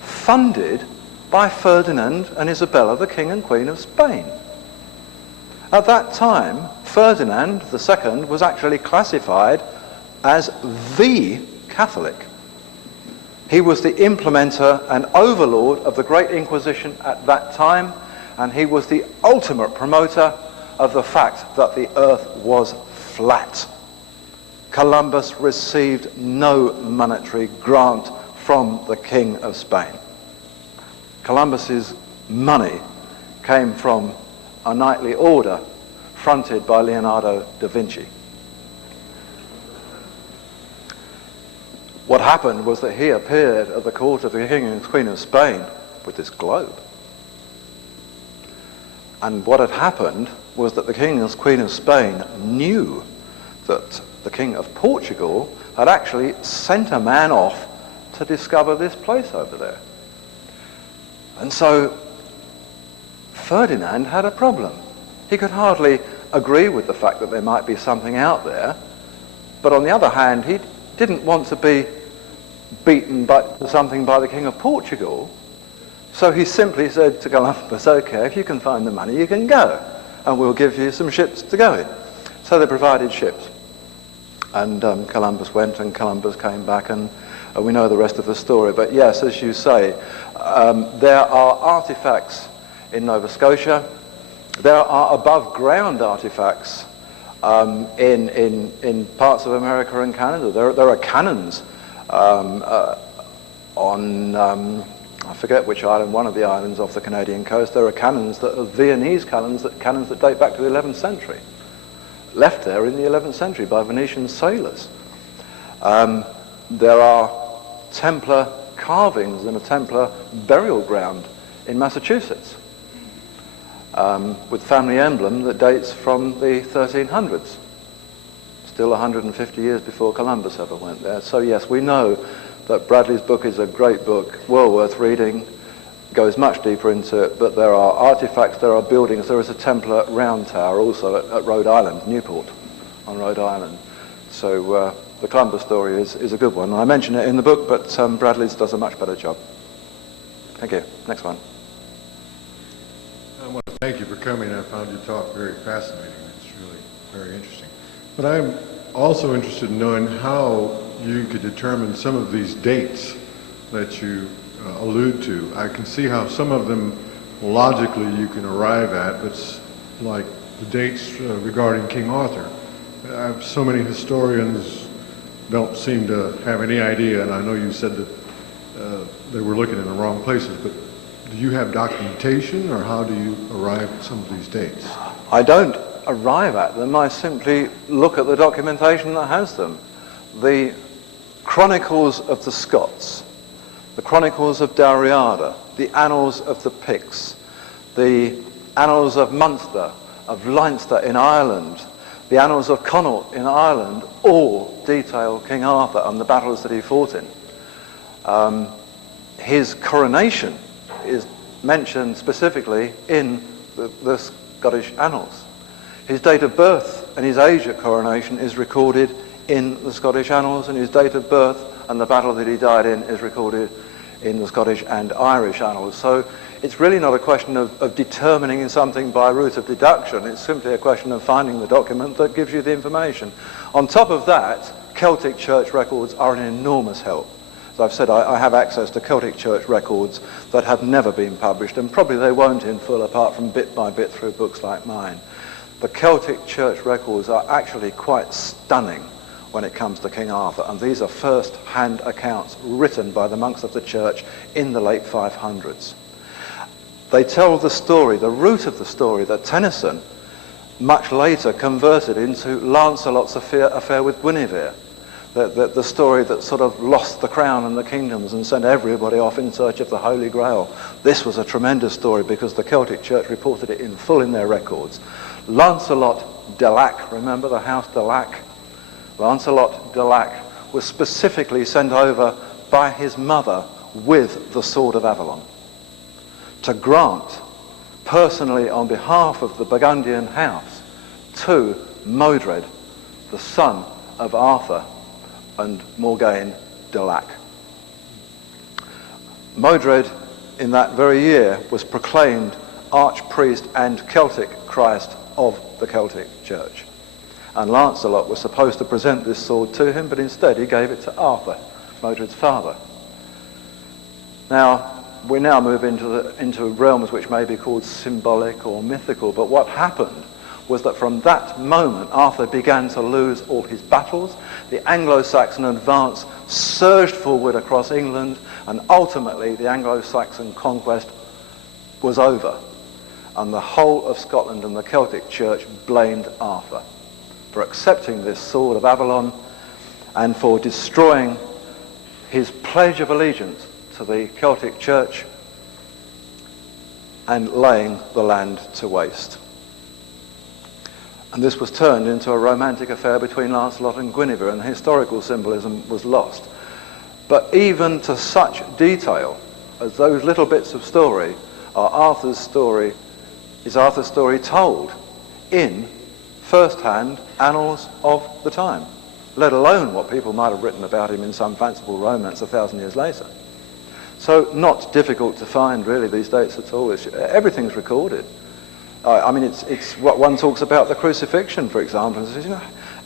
funded by Ferdinand and Isabella, the King and Queen of Spain. At that time, Ferdinand II was actually classified as the Catholic. He was the implementer and overlord of the Great Inquisition at that time, and he was the ultimate promoter of the fact that the earth was flat. Columbus received no monetary grant from the King of Spain. Columbus's money came from a knightly order fronted by Leonardo da Vinci. What happened was that he appeared at the court of the King and Queen of Spain with this globe. And what had happened was that the King and Queen of Spain knew that the King of Portugal had actually sent a man off to discover this place over there. And so Ferdinand had a problem. He could hardly agree with the fact that there might be something out there, but on the other hand, he didn't want to be beaten by something by the King of Portugal. So he simply said to Columbus, okay, if you can find the money, you can go, and we'll give you some ships to go in. So they provided ships. And Columbus went, and Columbus came back, and we know the rest of the story. But yes, as you say, there are artifacts in Nova Scotia. There are above-ground artifacts in parts of America and Canada. There are cannons on, I forget which island, one of the islands off the Canadian coast. There are cannons that are Viennese cannons that date back to the 11th century, left there in the 11th century by Venetian sailors. There are Templar carvings in a Templar burial ground in Massachusetts, with family emblem that dates from the 1300s, still 150 years before Columbus ever went there. So yes, we know that Bradley's book is a great book, well worth reading, goes much deeper into it, but there are artifacts, there are buildings. There is a Templar round tower also at Rhode Island, Newport on Rhode Island. So the Clumber story is a good one. I mention it in the book, but Bradley's does a much better job. Thank you. Next one. I want to thank you for coming. I found your talk very fascinating. It's really very interesting. But I'm also interested in knowing how you could determine some of these dates that you allude to. I can see how some of them logically you can arrive at, but it's like the dates regarding King Arthur. So many historians don't seem to have any idea, and I know you said that they were looking in the wrong places, but do you have documentation, or how do you arrive at some of these dates? I don't arrive at them. I simply look at the documentation that has them. The Chronicles of the Scots, the Chronicles of Dalriada, the Annals of the Picts, the Annals of Munster, of Leinster in Ireland, the Annals of Connaught in Ireland, all detail King Arthur and the battles that he fought in. His coronation is mentioned specifically in the Scottish Annals. His date of birth and his age at coronation is recorded in the Scottish Annals, and his date of birth and the battle that he died in is recorded in the Scottish and Irish Annals. So it's really not a question of determining something by route of deduction. It's simply a question of finding the document that gives you the information. On top of that, Celtic church records are an enormous help. As I've said, I have access to Celtic church records that have never been published, and probably they won't in full apart from bit by bit through books like mine. The Celtic church records are actually quite stunning when it comes to King Arthur, and these are first-hand accounts written by the monks of the church in the late 500s. They tell the story, the root of the story, that Tennyson much later converted into Lancelot's affair with Guinevere, the story that sort of lost the crown and the kingdoms and sent everybody off in search of the Holy Grail. This was a tremendous story because the Celtic church reported it in full in their records. Lancelot de Lac, remember the House de Lac? Lancelot de Lac was specifically sent over by his mother with the Sword of Avalon to grant personally on behalf of the Burgundian house to Modred, the son of Arthur and Morgane de Lac. Modred in that very year was proclaimed archpriest and Celtic Christ of the Celtic Church. And Lancelot was supposed to present this sword to him, but instead he gave it to Arthur, Modred's father. Now, we now move into realms which may be called symbolic or mythical, but what happened was that from that moment Arthur began to lose all his battles. The Anglo-Saxon advance surged forward across England, and ultimately the Anglo-Saxon conquest was over. And the whole of Scotland and the Celtic Church blamed Arthur for accepting this sword of Avalon and for destroying his pledge of allegiance to the Celtic Church and laying the land to waste. And this was turned into a romantic affair between Lancelot and Guinevere, and the historical symbolism was lost. But even to such detail as those little bits of story is Arthur's story told in first-hand annals of the time, let alone what people might have written about him in some fanciful romance 1,000 years later. So not difficult to find really these dates at all. Everything's recorded. I mean, it's what one talks about the crucifixion, for example, and says,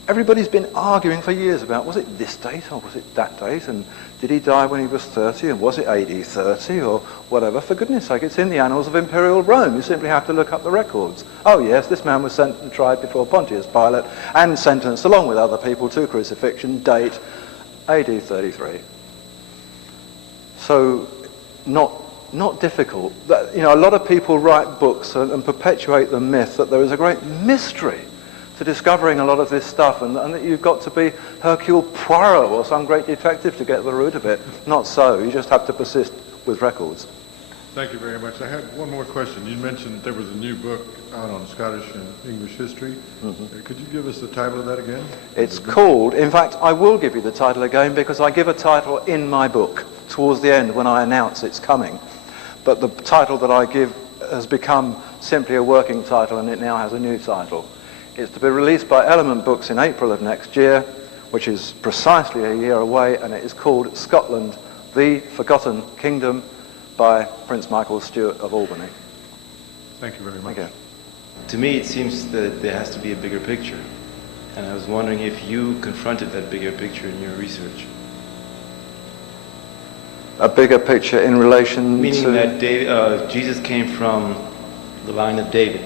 everybody's been arguing for years about, was it this date or was it that date, and did he die when he was 30, and was it AD 30 or whatever? For goodness sake, it's in the annals of Imperial Rome. You simply have to look up the records. Oh yes, this man was sent and tried before Pontius Pilate and sentenced along with other people to crucifixion, date AD 33. So not difficult. A lot of people write books and perpetuate the myth that there is a great mystery to discovering a lot of this stuff, and that you've got to be Hercule Poirot or some great detective to get the root of it. Not so. You just have to persist with records. Thank you very much. I had one more question. You mentioned there was a new book out on Scottish and English history. Mm-hmm. Could you give us the title of that again? It's called, in fact, I will give you the title again because I give a title in my book towards the end when I announce it's coming. But the title that I give has become simply a working title, and it now has a new title. It's to be released by Element Books in April of next year, which is precisely a year away, and it is called Scotland, the Forgotten Kingdom, by Prince Michael Stuart of Albany. Thank you very much. Thank you. To me, it seems that there has to be a bigger picture. And I was wondering if you confronted that bigger picture in your research. A bigger picture in relation Meaning to... that Jesus came from the line of David.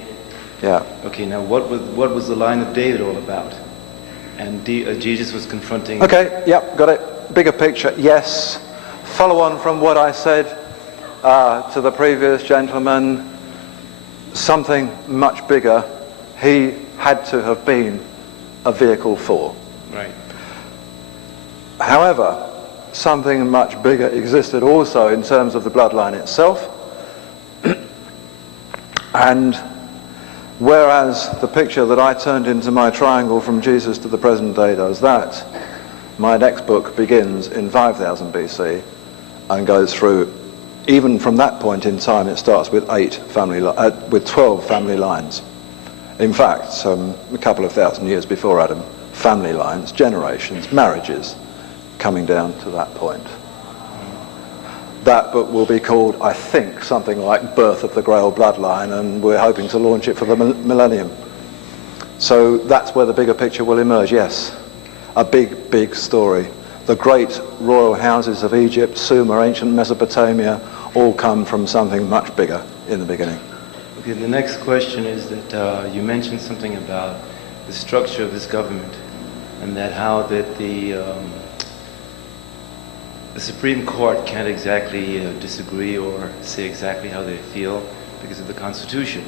Yeah. Okay, now what was the line of David all about? And Jesus was confronting... Okay, yep, got it. Bigger picture, yes. Follow on from what I said to the previous gentleman, something much bigger he had to have been a vehicle for. Right. However, something much bigger existed also in terms of the bloodline itself. And whereas the picture that I turned into my triangle from Jesus to the present day does that, my next book begins in 5000 BC and goes through, even from that point in time, it starts with 12 family lines. In fact, a couple of thousand years before Adam, family lines, generations, marriages, coming down to that point. That book will be called, I think, something like Birth of the Grail Bloodline, and we're hoping to launch it for the millennium. So that's where the bigger picture will emerge, yes. A big, big story. The great royal houses of Egypt, Sumer, ancient Mesopotamia, all come from something much bigger in the beginning. Okay, the next question is that you mentioned something about the structure of this government, and that how that the Supreme Court can't exactly disagree or say exactly how they feel because of the Constitution.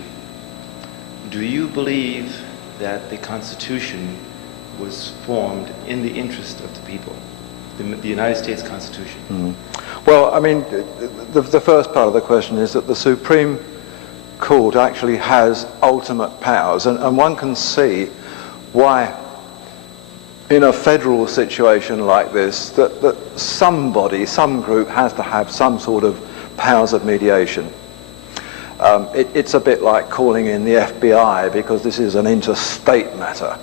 Do you believe that the Constitution was formed in the interest of the people, the United States Constitution? Mm. Well, I mean, the first part of the question is that the Supreme Court actually has ultimate powers, and one can see why in a federal situation like this that somebody, some group has to have some sort of powers of mediation. It's a bit like calling in the FBI because this is an interstate matter,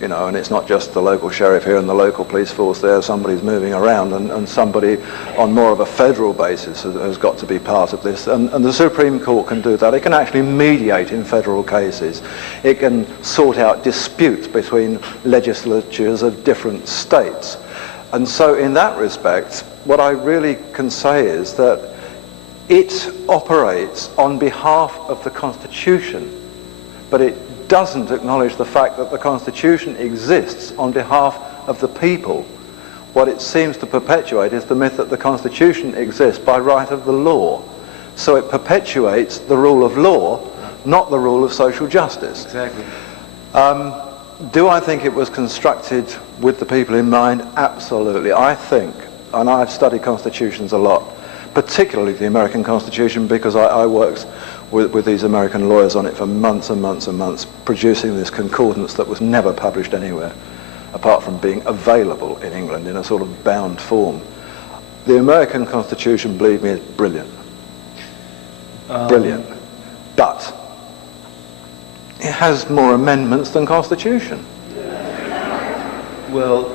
you know, and it's not just the local sheriff here and the local police force there. Somebody's moving around, and somebody on more of a federal basis has got to be part of this. And the Supreme Court can do that. It can actually mediate in federal cases. It can sort out disputes between legislatures of different states. And so in that respect, what I really can say is that it operates on behalf of the Constitution, but it doesn't acknowledge the fact that the Constitution exists on behalf of the people. What it seems to perpetuate is the myth that the Constitution exists by right of the law. So it perpetuates the rule of law, not the rule of social justice. Exactly. Do I think it was constructed with the people in mind? Absolutely. I think, and I've studied constitutions a lot, particularly the American Constitution, because I worked with these American lawyers on it for months and months and months, producing this concordance that was never published anywhere, apart from being available in England in a sort of bound form. The American Constitution, believe me, is brilliant. Brilliant. But it has more amendments than Constitution. Well,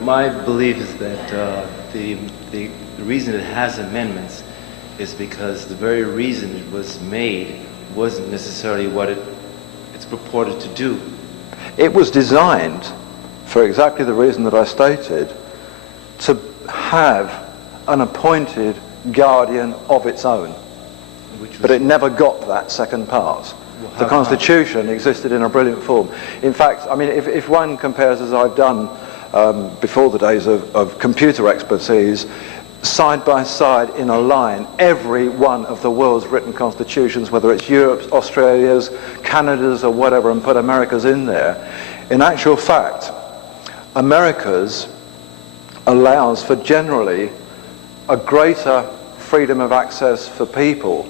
my belief is that the reason it has amendments is because the very reason it was made wasn't necessarily what it's purported to do. It was designed for exactly the reason that I stated, to have an appointed guardian of its own. But it never got that second part. Well, the Constitution existed in a brilliant form. In fact, I mean, if one compares, as I've done before the days of computer expertise, side by side in a line, every one of the world's written constitutions, whether it's Europe's, Australia's, Canada's or whatever, and put America's in there, in actual fact, America's allows for generally a greater freedom of access for people,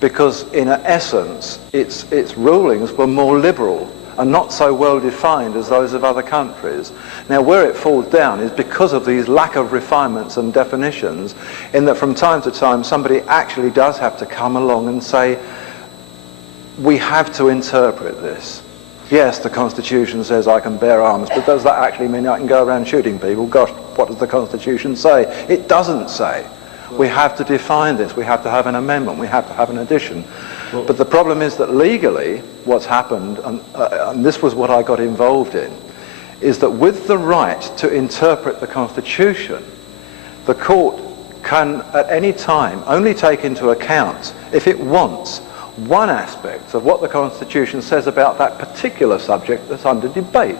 because in essence its rulings were more liberal and not so well defined as those of other countries. Now where it falls down is because of these lack of refinements and definitions, in that from time to time somebody actually does have to come along and say, we have to interpret this. Yes, the Constitution says I can bear arms, but does that actually mean I can go around shooting people? Gosh, what does the Constitution say? It doesn't say. We have to define this. We have to have an amendment. We have to have an addition. But the problem is that legally, what's happened, and this was what I got involved in, is that with the right to interpret the Constitution, the court can at any time only take into account, if it wants, one aspect of what the Constitution says about that particular subject that's under debate.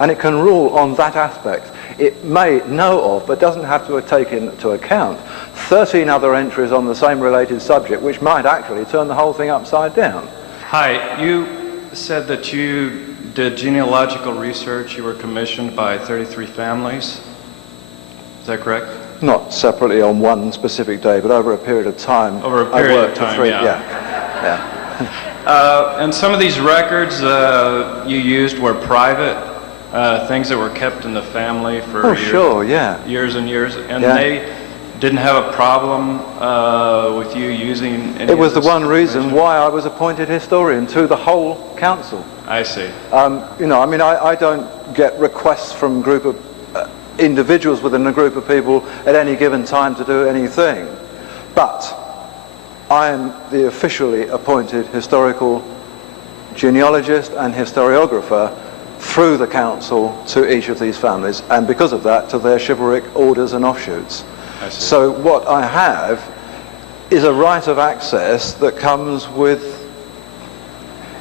And it can rule on that aspect. It may know of, but doesn't have to take into account 13 other entries on the same related subject, which might actually turn the whole thing upside down. Hi, you said that you did genealogical research. You were commissioned by 33 families. Is that correct? Not separately on one specific day, but over a period of time. Over a period of time, yeah. And some of these records you used were private, things that were kept in the family for years and years, and they didn't have a problem with you using any It was the of this one reason why I was appointed historian to the whole council. I see. You know, I mean, I don't get requests from a group of individuals within a group of people at any given time to do anything. But I am the officially appointed historical genealogist and historiographer through the council to each of these families, and because of that, to their chivalric orders and offshoots. So what I have is a right of access that comes with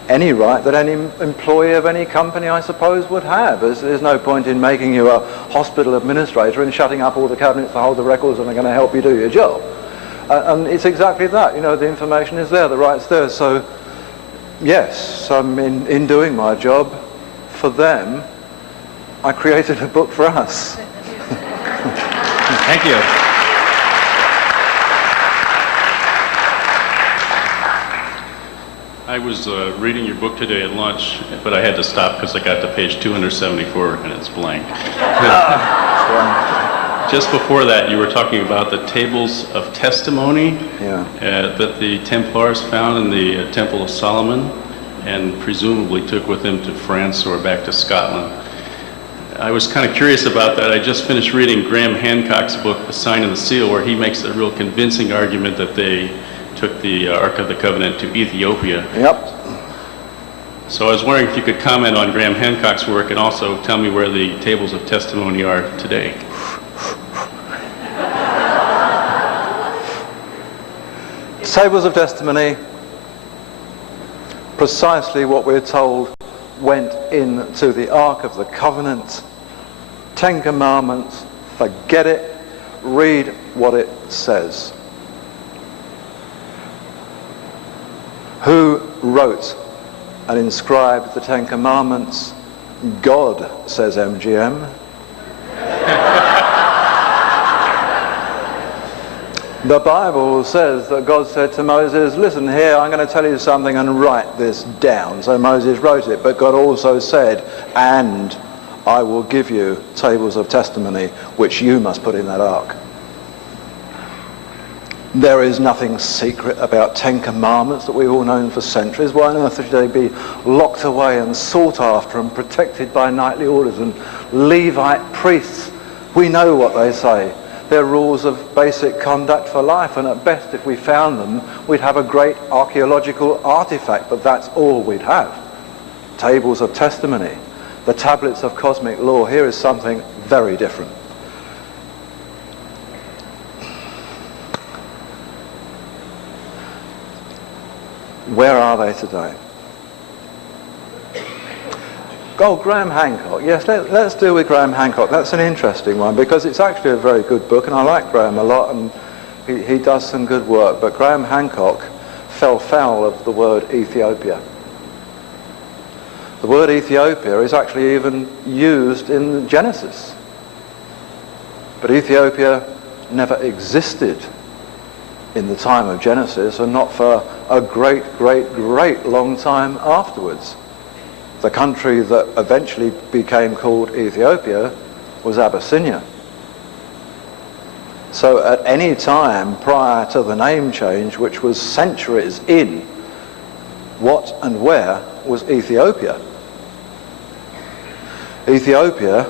any right that any employee of any company, I suppose, would have. There's no point in making you a hospital administrator and shutting up all the cabinets to hold the records and are going to help you do your job. And it's exactly that, you know, the information is there, the right's there. So, yes, in doing my job for them, I created a book for us. Thank you. I was reading your book today at lunch, but I had to stop because I got to page 274 and it's blank. Just before that, you were talking about the tables of testimony that the Templars found in the Temple of Solomon and presumably took with them to France or back to Scotland. I was kind of curious about that. I just finished reading Graham Hancock's book, The Sign and the Seal, where he makes a real convincing argument that they took the Ark of the Covenant to Ethiopia. Yep. So I was wondering if you could comment on Graham Hancock's work and also tell me where the tables of testimony are today. Tables of testimony, precisely what we're told went into the Ark of the Covenant. 10 Commandments, forget it, read what it says. Who wrote and inscribed the 10 Commandments? God, says MGM. The Bible says that God said to Moses, listen here, I'm going to tell you something and write this down. So Moses wrote it, but God also said, and I will give you tables of testimony, which you must put in that ark. There is nothing secret about 10 Commandments that we've all known for centuries. Why on earth should they be locked away and sought after and protected by knightly orders and Levite priests? We know what they say. They're rules of basic conduct for life, and at best, if we found them, we'd have a great archaeological artifact, but that's all we'd have. Tables of testimony, the tablets of cosmic law. Here is something very different. Where are they today? Oh, Graham Hancock. Yes, let's deal with Graham Hancock. That's an interesting one because it's actually a very good book, and I like Graham a lot, and he does some good work. But Graham Hancock fell foul of the word Ethiopia. The word Ethiopia is actually even used in Genesis. But Ethiopia never existed in the time of Genesis, and not for a great, great, great long time afterwards. The country that eventually became called Ethiopia was Abyssinia. So at any time prior to the name change, which was centuries in, what and where was Ethiopia? Ethiopia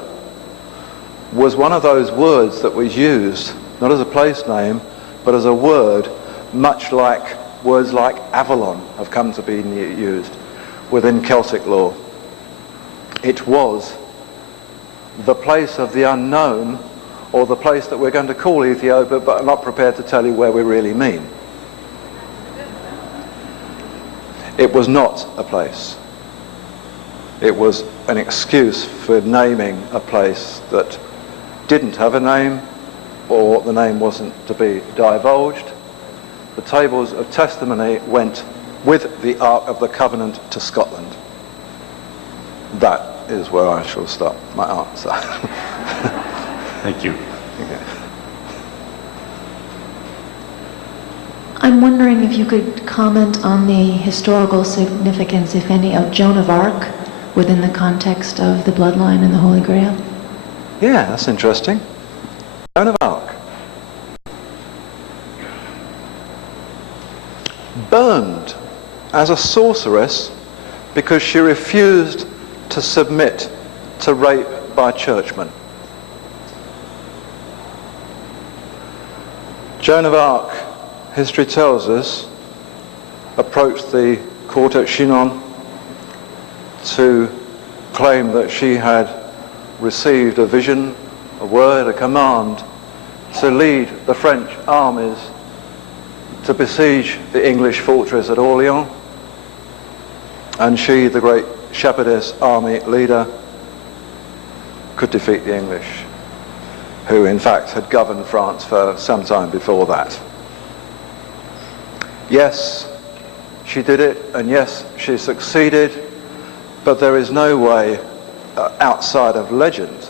was one of those words that was used, not as a place name, but as a word, much like words like Avalon have come to be used within Celtic law. It was the place of the unknown, or the place that we're going to call Ethiopia, but I'm not prepared to tell you where we really mean. It was not a place. It was an excuse for naming a place that didn't have a name, or the name wasn't to be divulged. The tables of testimony went with the Ark of the Covenant to Scotland. That is where I shall stop my answer. Thank you. Okay. I'm wondering if you could comment on the historical significance, if any, of Joan of Arc within the context of the bloodline and the Holy Grail. Yeah, that's interesting. Joan of Arc. Burned as a sorceress because she refused to submit to rape by churchmen. Joan of Arc, history tells us, approached the court at Chinon to claim that she had received a vision, a word, a command to lead the French armies to besiege the English fortress at Orleans, and she, the great shepherdess army leader, could defeat the English, who in fact had governed France for some time before that. Yes, she did it, and yes, she succeeded, but there is no way outside of legend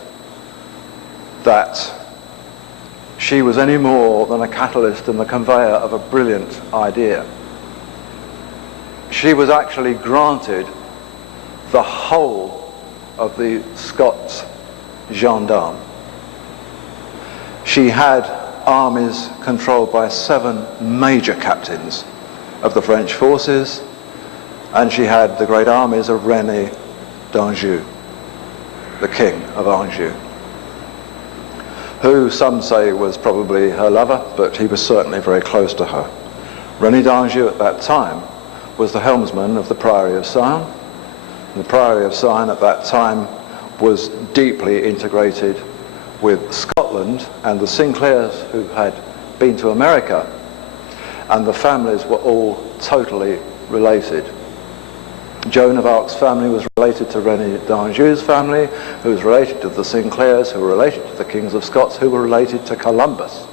that she was any more than a catalyst and the conveyor of a brilliant idea. She was actually granted the whole of the Scots gendarmes. She had armies controlled by 7 major captains of the French forces, and she had the great armies of René d'Anjou, the King of Anjou, who some say was probably her lover, but he was certainly very close to her. René d'Anjou at that time was the helmsman of the Priory of Sion. The Priory of Sion at that time was deeply integrated with Scotland and the Sinclairs, who had been to America, and the families were all totally related. Joan of Arc's family was related to René d'Anjou's family, who was related to the Sinclairs, who were related to the Kings of Scots, who were related to Columbus.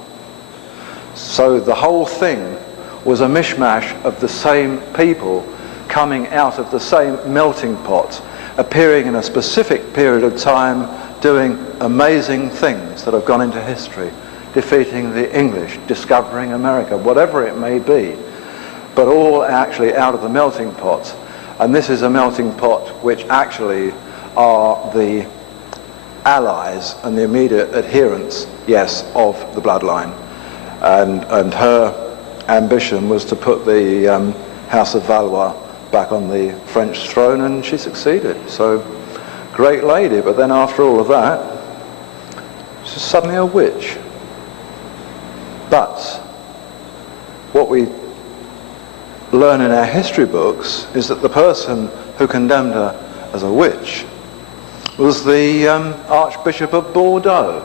So the whole thing was a mishmash of the same people coming out of the same melting pot, appearing in a specific period of time, doing amazing things that have gone into history, defeating the English, discovering America, whatever it may be, but all actually out of the melting pot. And this is a melting pot which actually are the allies and the immediate adherents, yes, of the bloodline. And her ambition was to put the House of Valois back on the French throne, and she succeeded. So, great lady, but then after all of that, she's suddenly a witch. But what we learn in our history books is that the person who condemned her as a witch was the Archbishop of Bordeaux.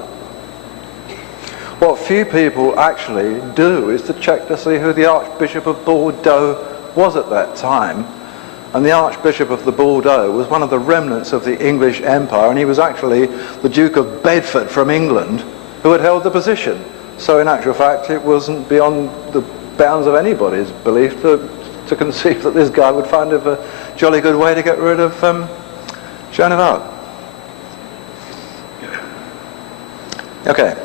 What few people actually do is to check to see who the Archbishop of Bordeaux was at that time. And the Archbishop of the Bordeaux was one of the remnants of the English Empire, and he was actually the Duke of Bedford from England who had held the position. So in actual fact, it wasn't beyond the bounds of anybody's belief to conceive that this guy would find a jolly good way to get rid of Joan of Arc. Okay.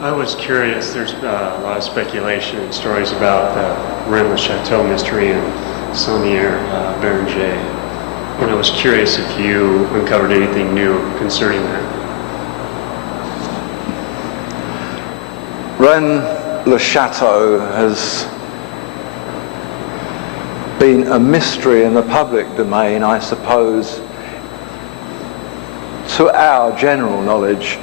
I was curious, there's a lot of speculation and stories about the Rennes Chateau mystery and Saunier Béranger. And I was curious if you uncovered anything new concerning that. Rennes Le Chateau has been a mystery in the public domain, I suppose, to our general knowledge,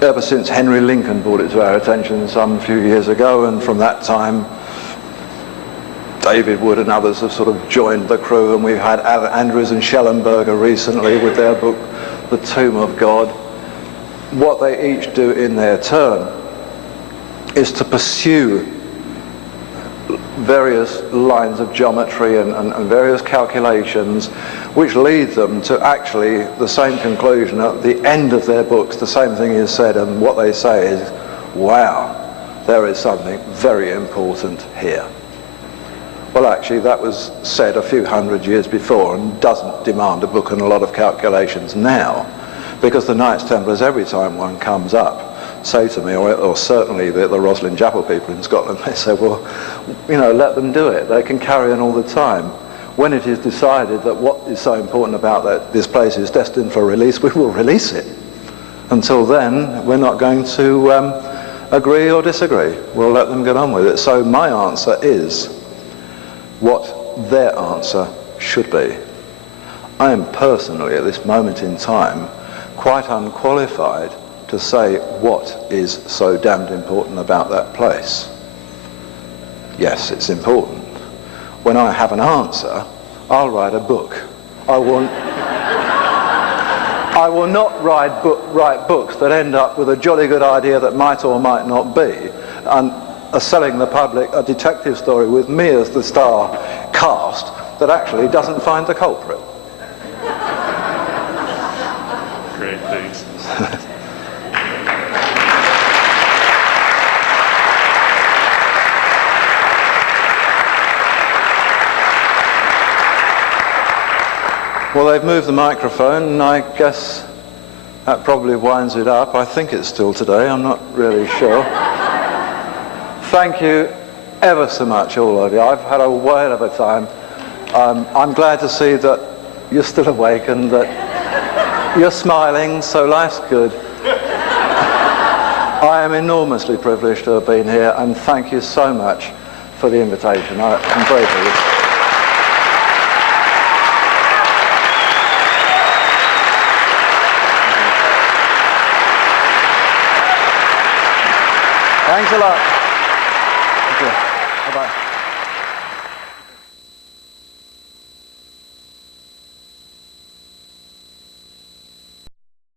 ever since Henry Lincoln brought it to our attention some few years ago, and from that time David Wood and others have sort of joined the crew, and we've had Andrews and Schellenberger recently with their book The Tomb of God. What they each do in their turn is to pursue various lines of geometry and various calculations which lead them to actually the same conclusion. At the end of their books, the same thing is said, and what they say is, wow, there is something very important here. Well, actually, that was said a few hundred years before and doesn't demand a book and a lot of calculations now, because the Knights Templars, every time one comes up, say to me, or certainly the Roslyn Chapel people in Scotland, they say, well, you know, let them do it. They can carry on all the time. When it is decided that what is so important about that this place is destined for release, we will release it. Until then, we're not going to agree or disagree. We'll let them get on with it. So my answer is what their answer should be. I am personally, at this moment in time, quite unqualified to say what is so damned important about that place. Yes, it's important. When I have an answer, I'll write a book. I will not write books that end up with a jolly good idea that might or might not be, and are selling the public a detective story with me as the star cast that actually doesn't find the culprit. Great, thanks. Well, they've moved the microphone, and I guess that probably winds it up. I think it's still today, I'm not really sure. Thank you ever so much, all of you. I've had a whale of a time. I'm glad to see that you're still awake and that you're smiling, so life's good. I am enormously privileged to have been here, and thank you so much for the invitation. I'm very pleased. Thanks a lot. Thank you. Bye-bye.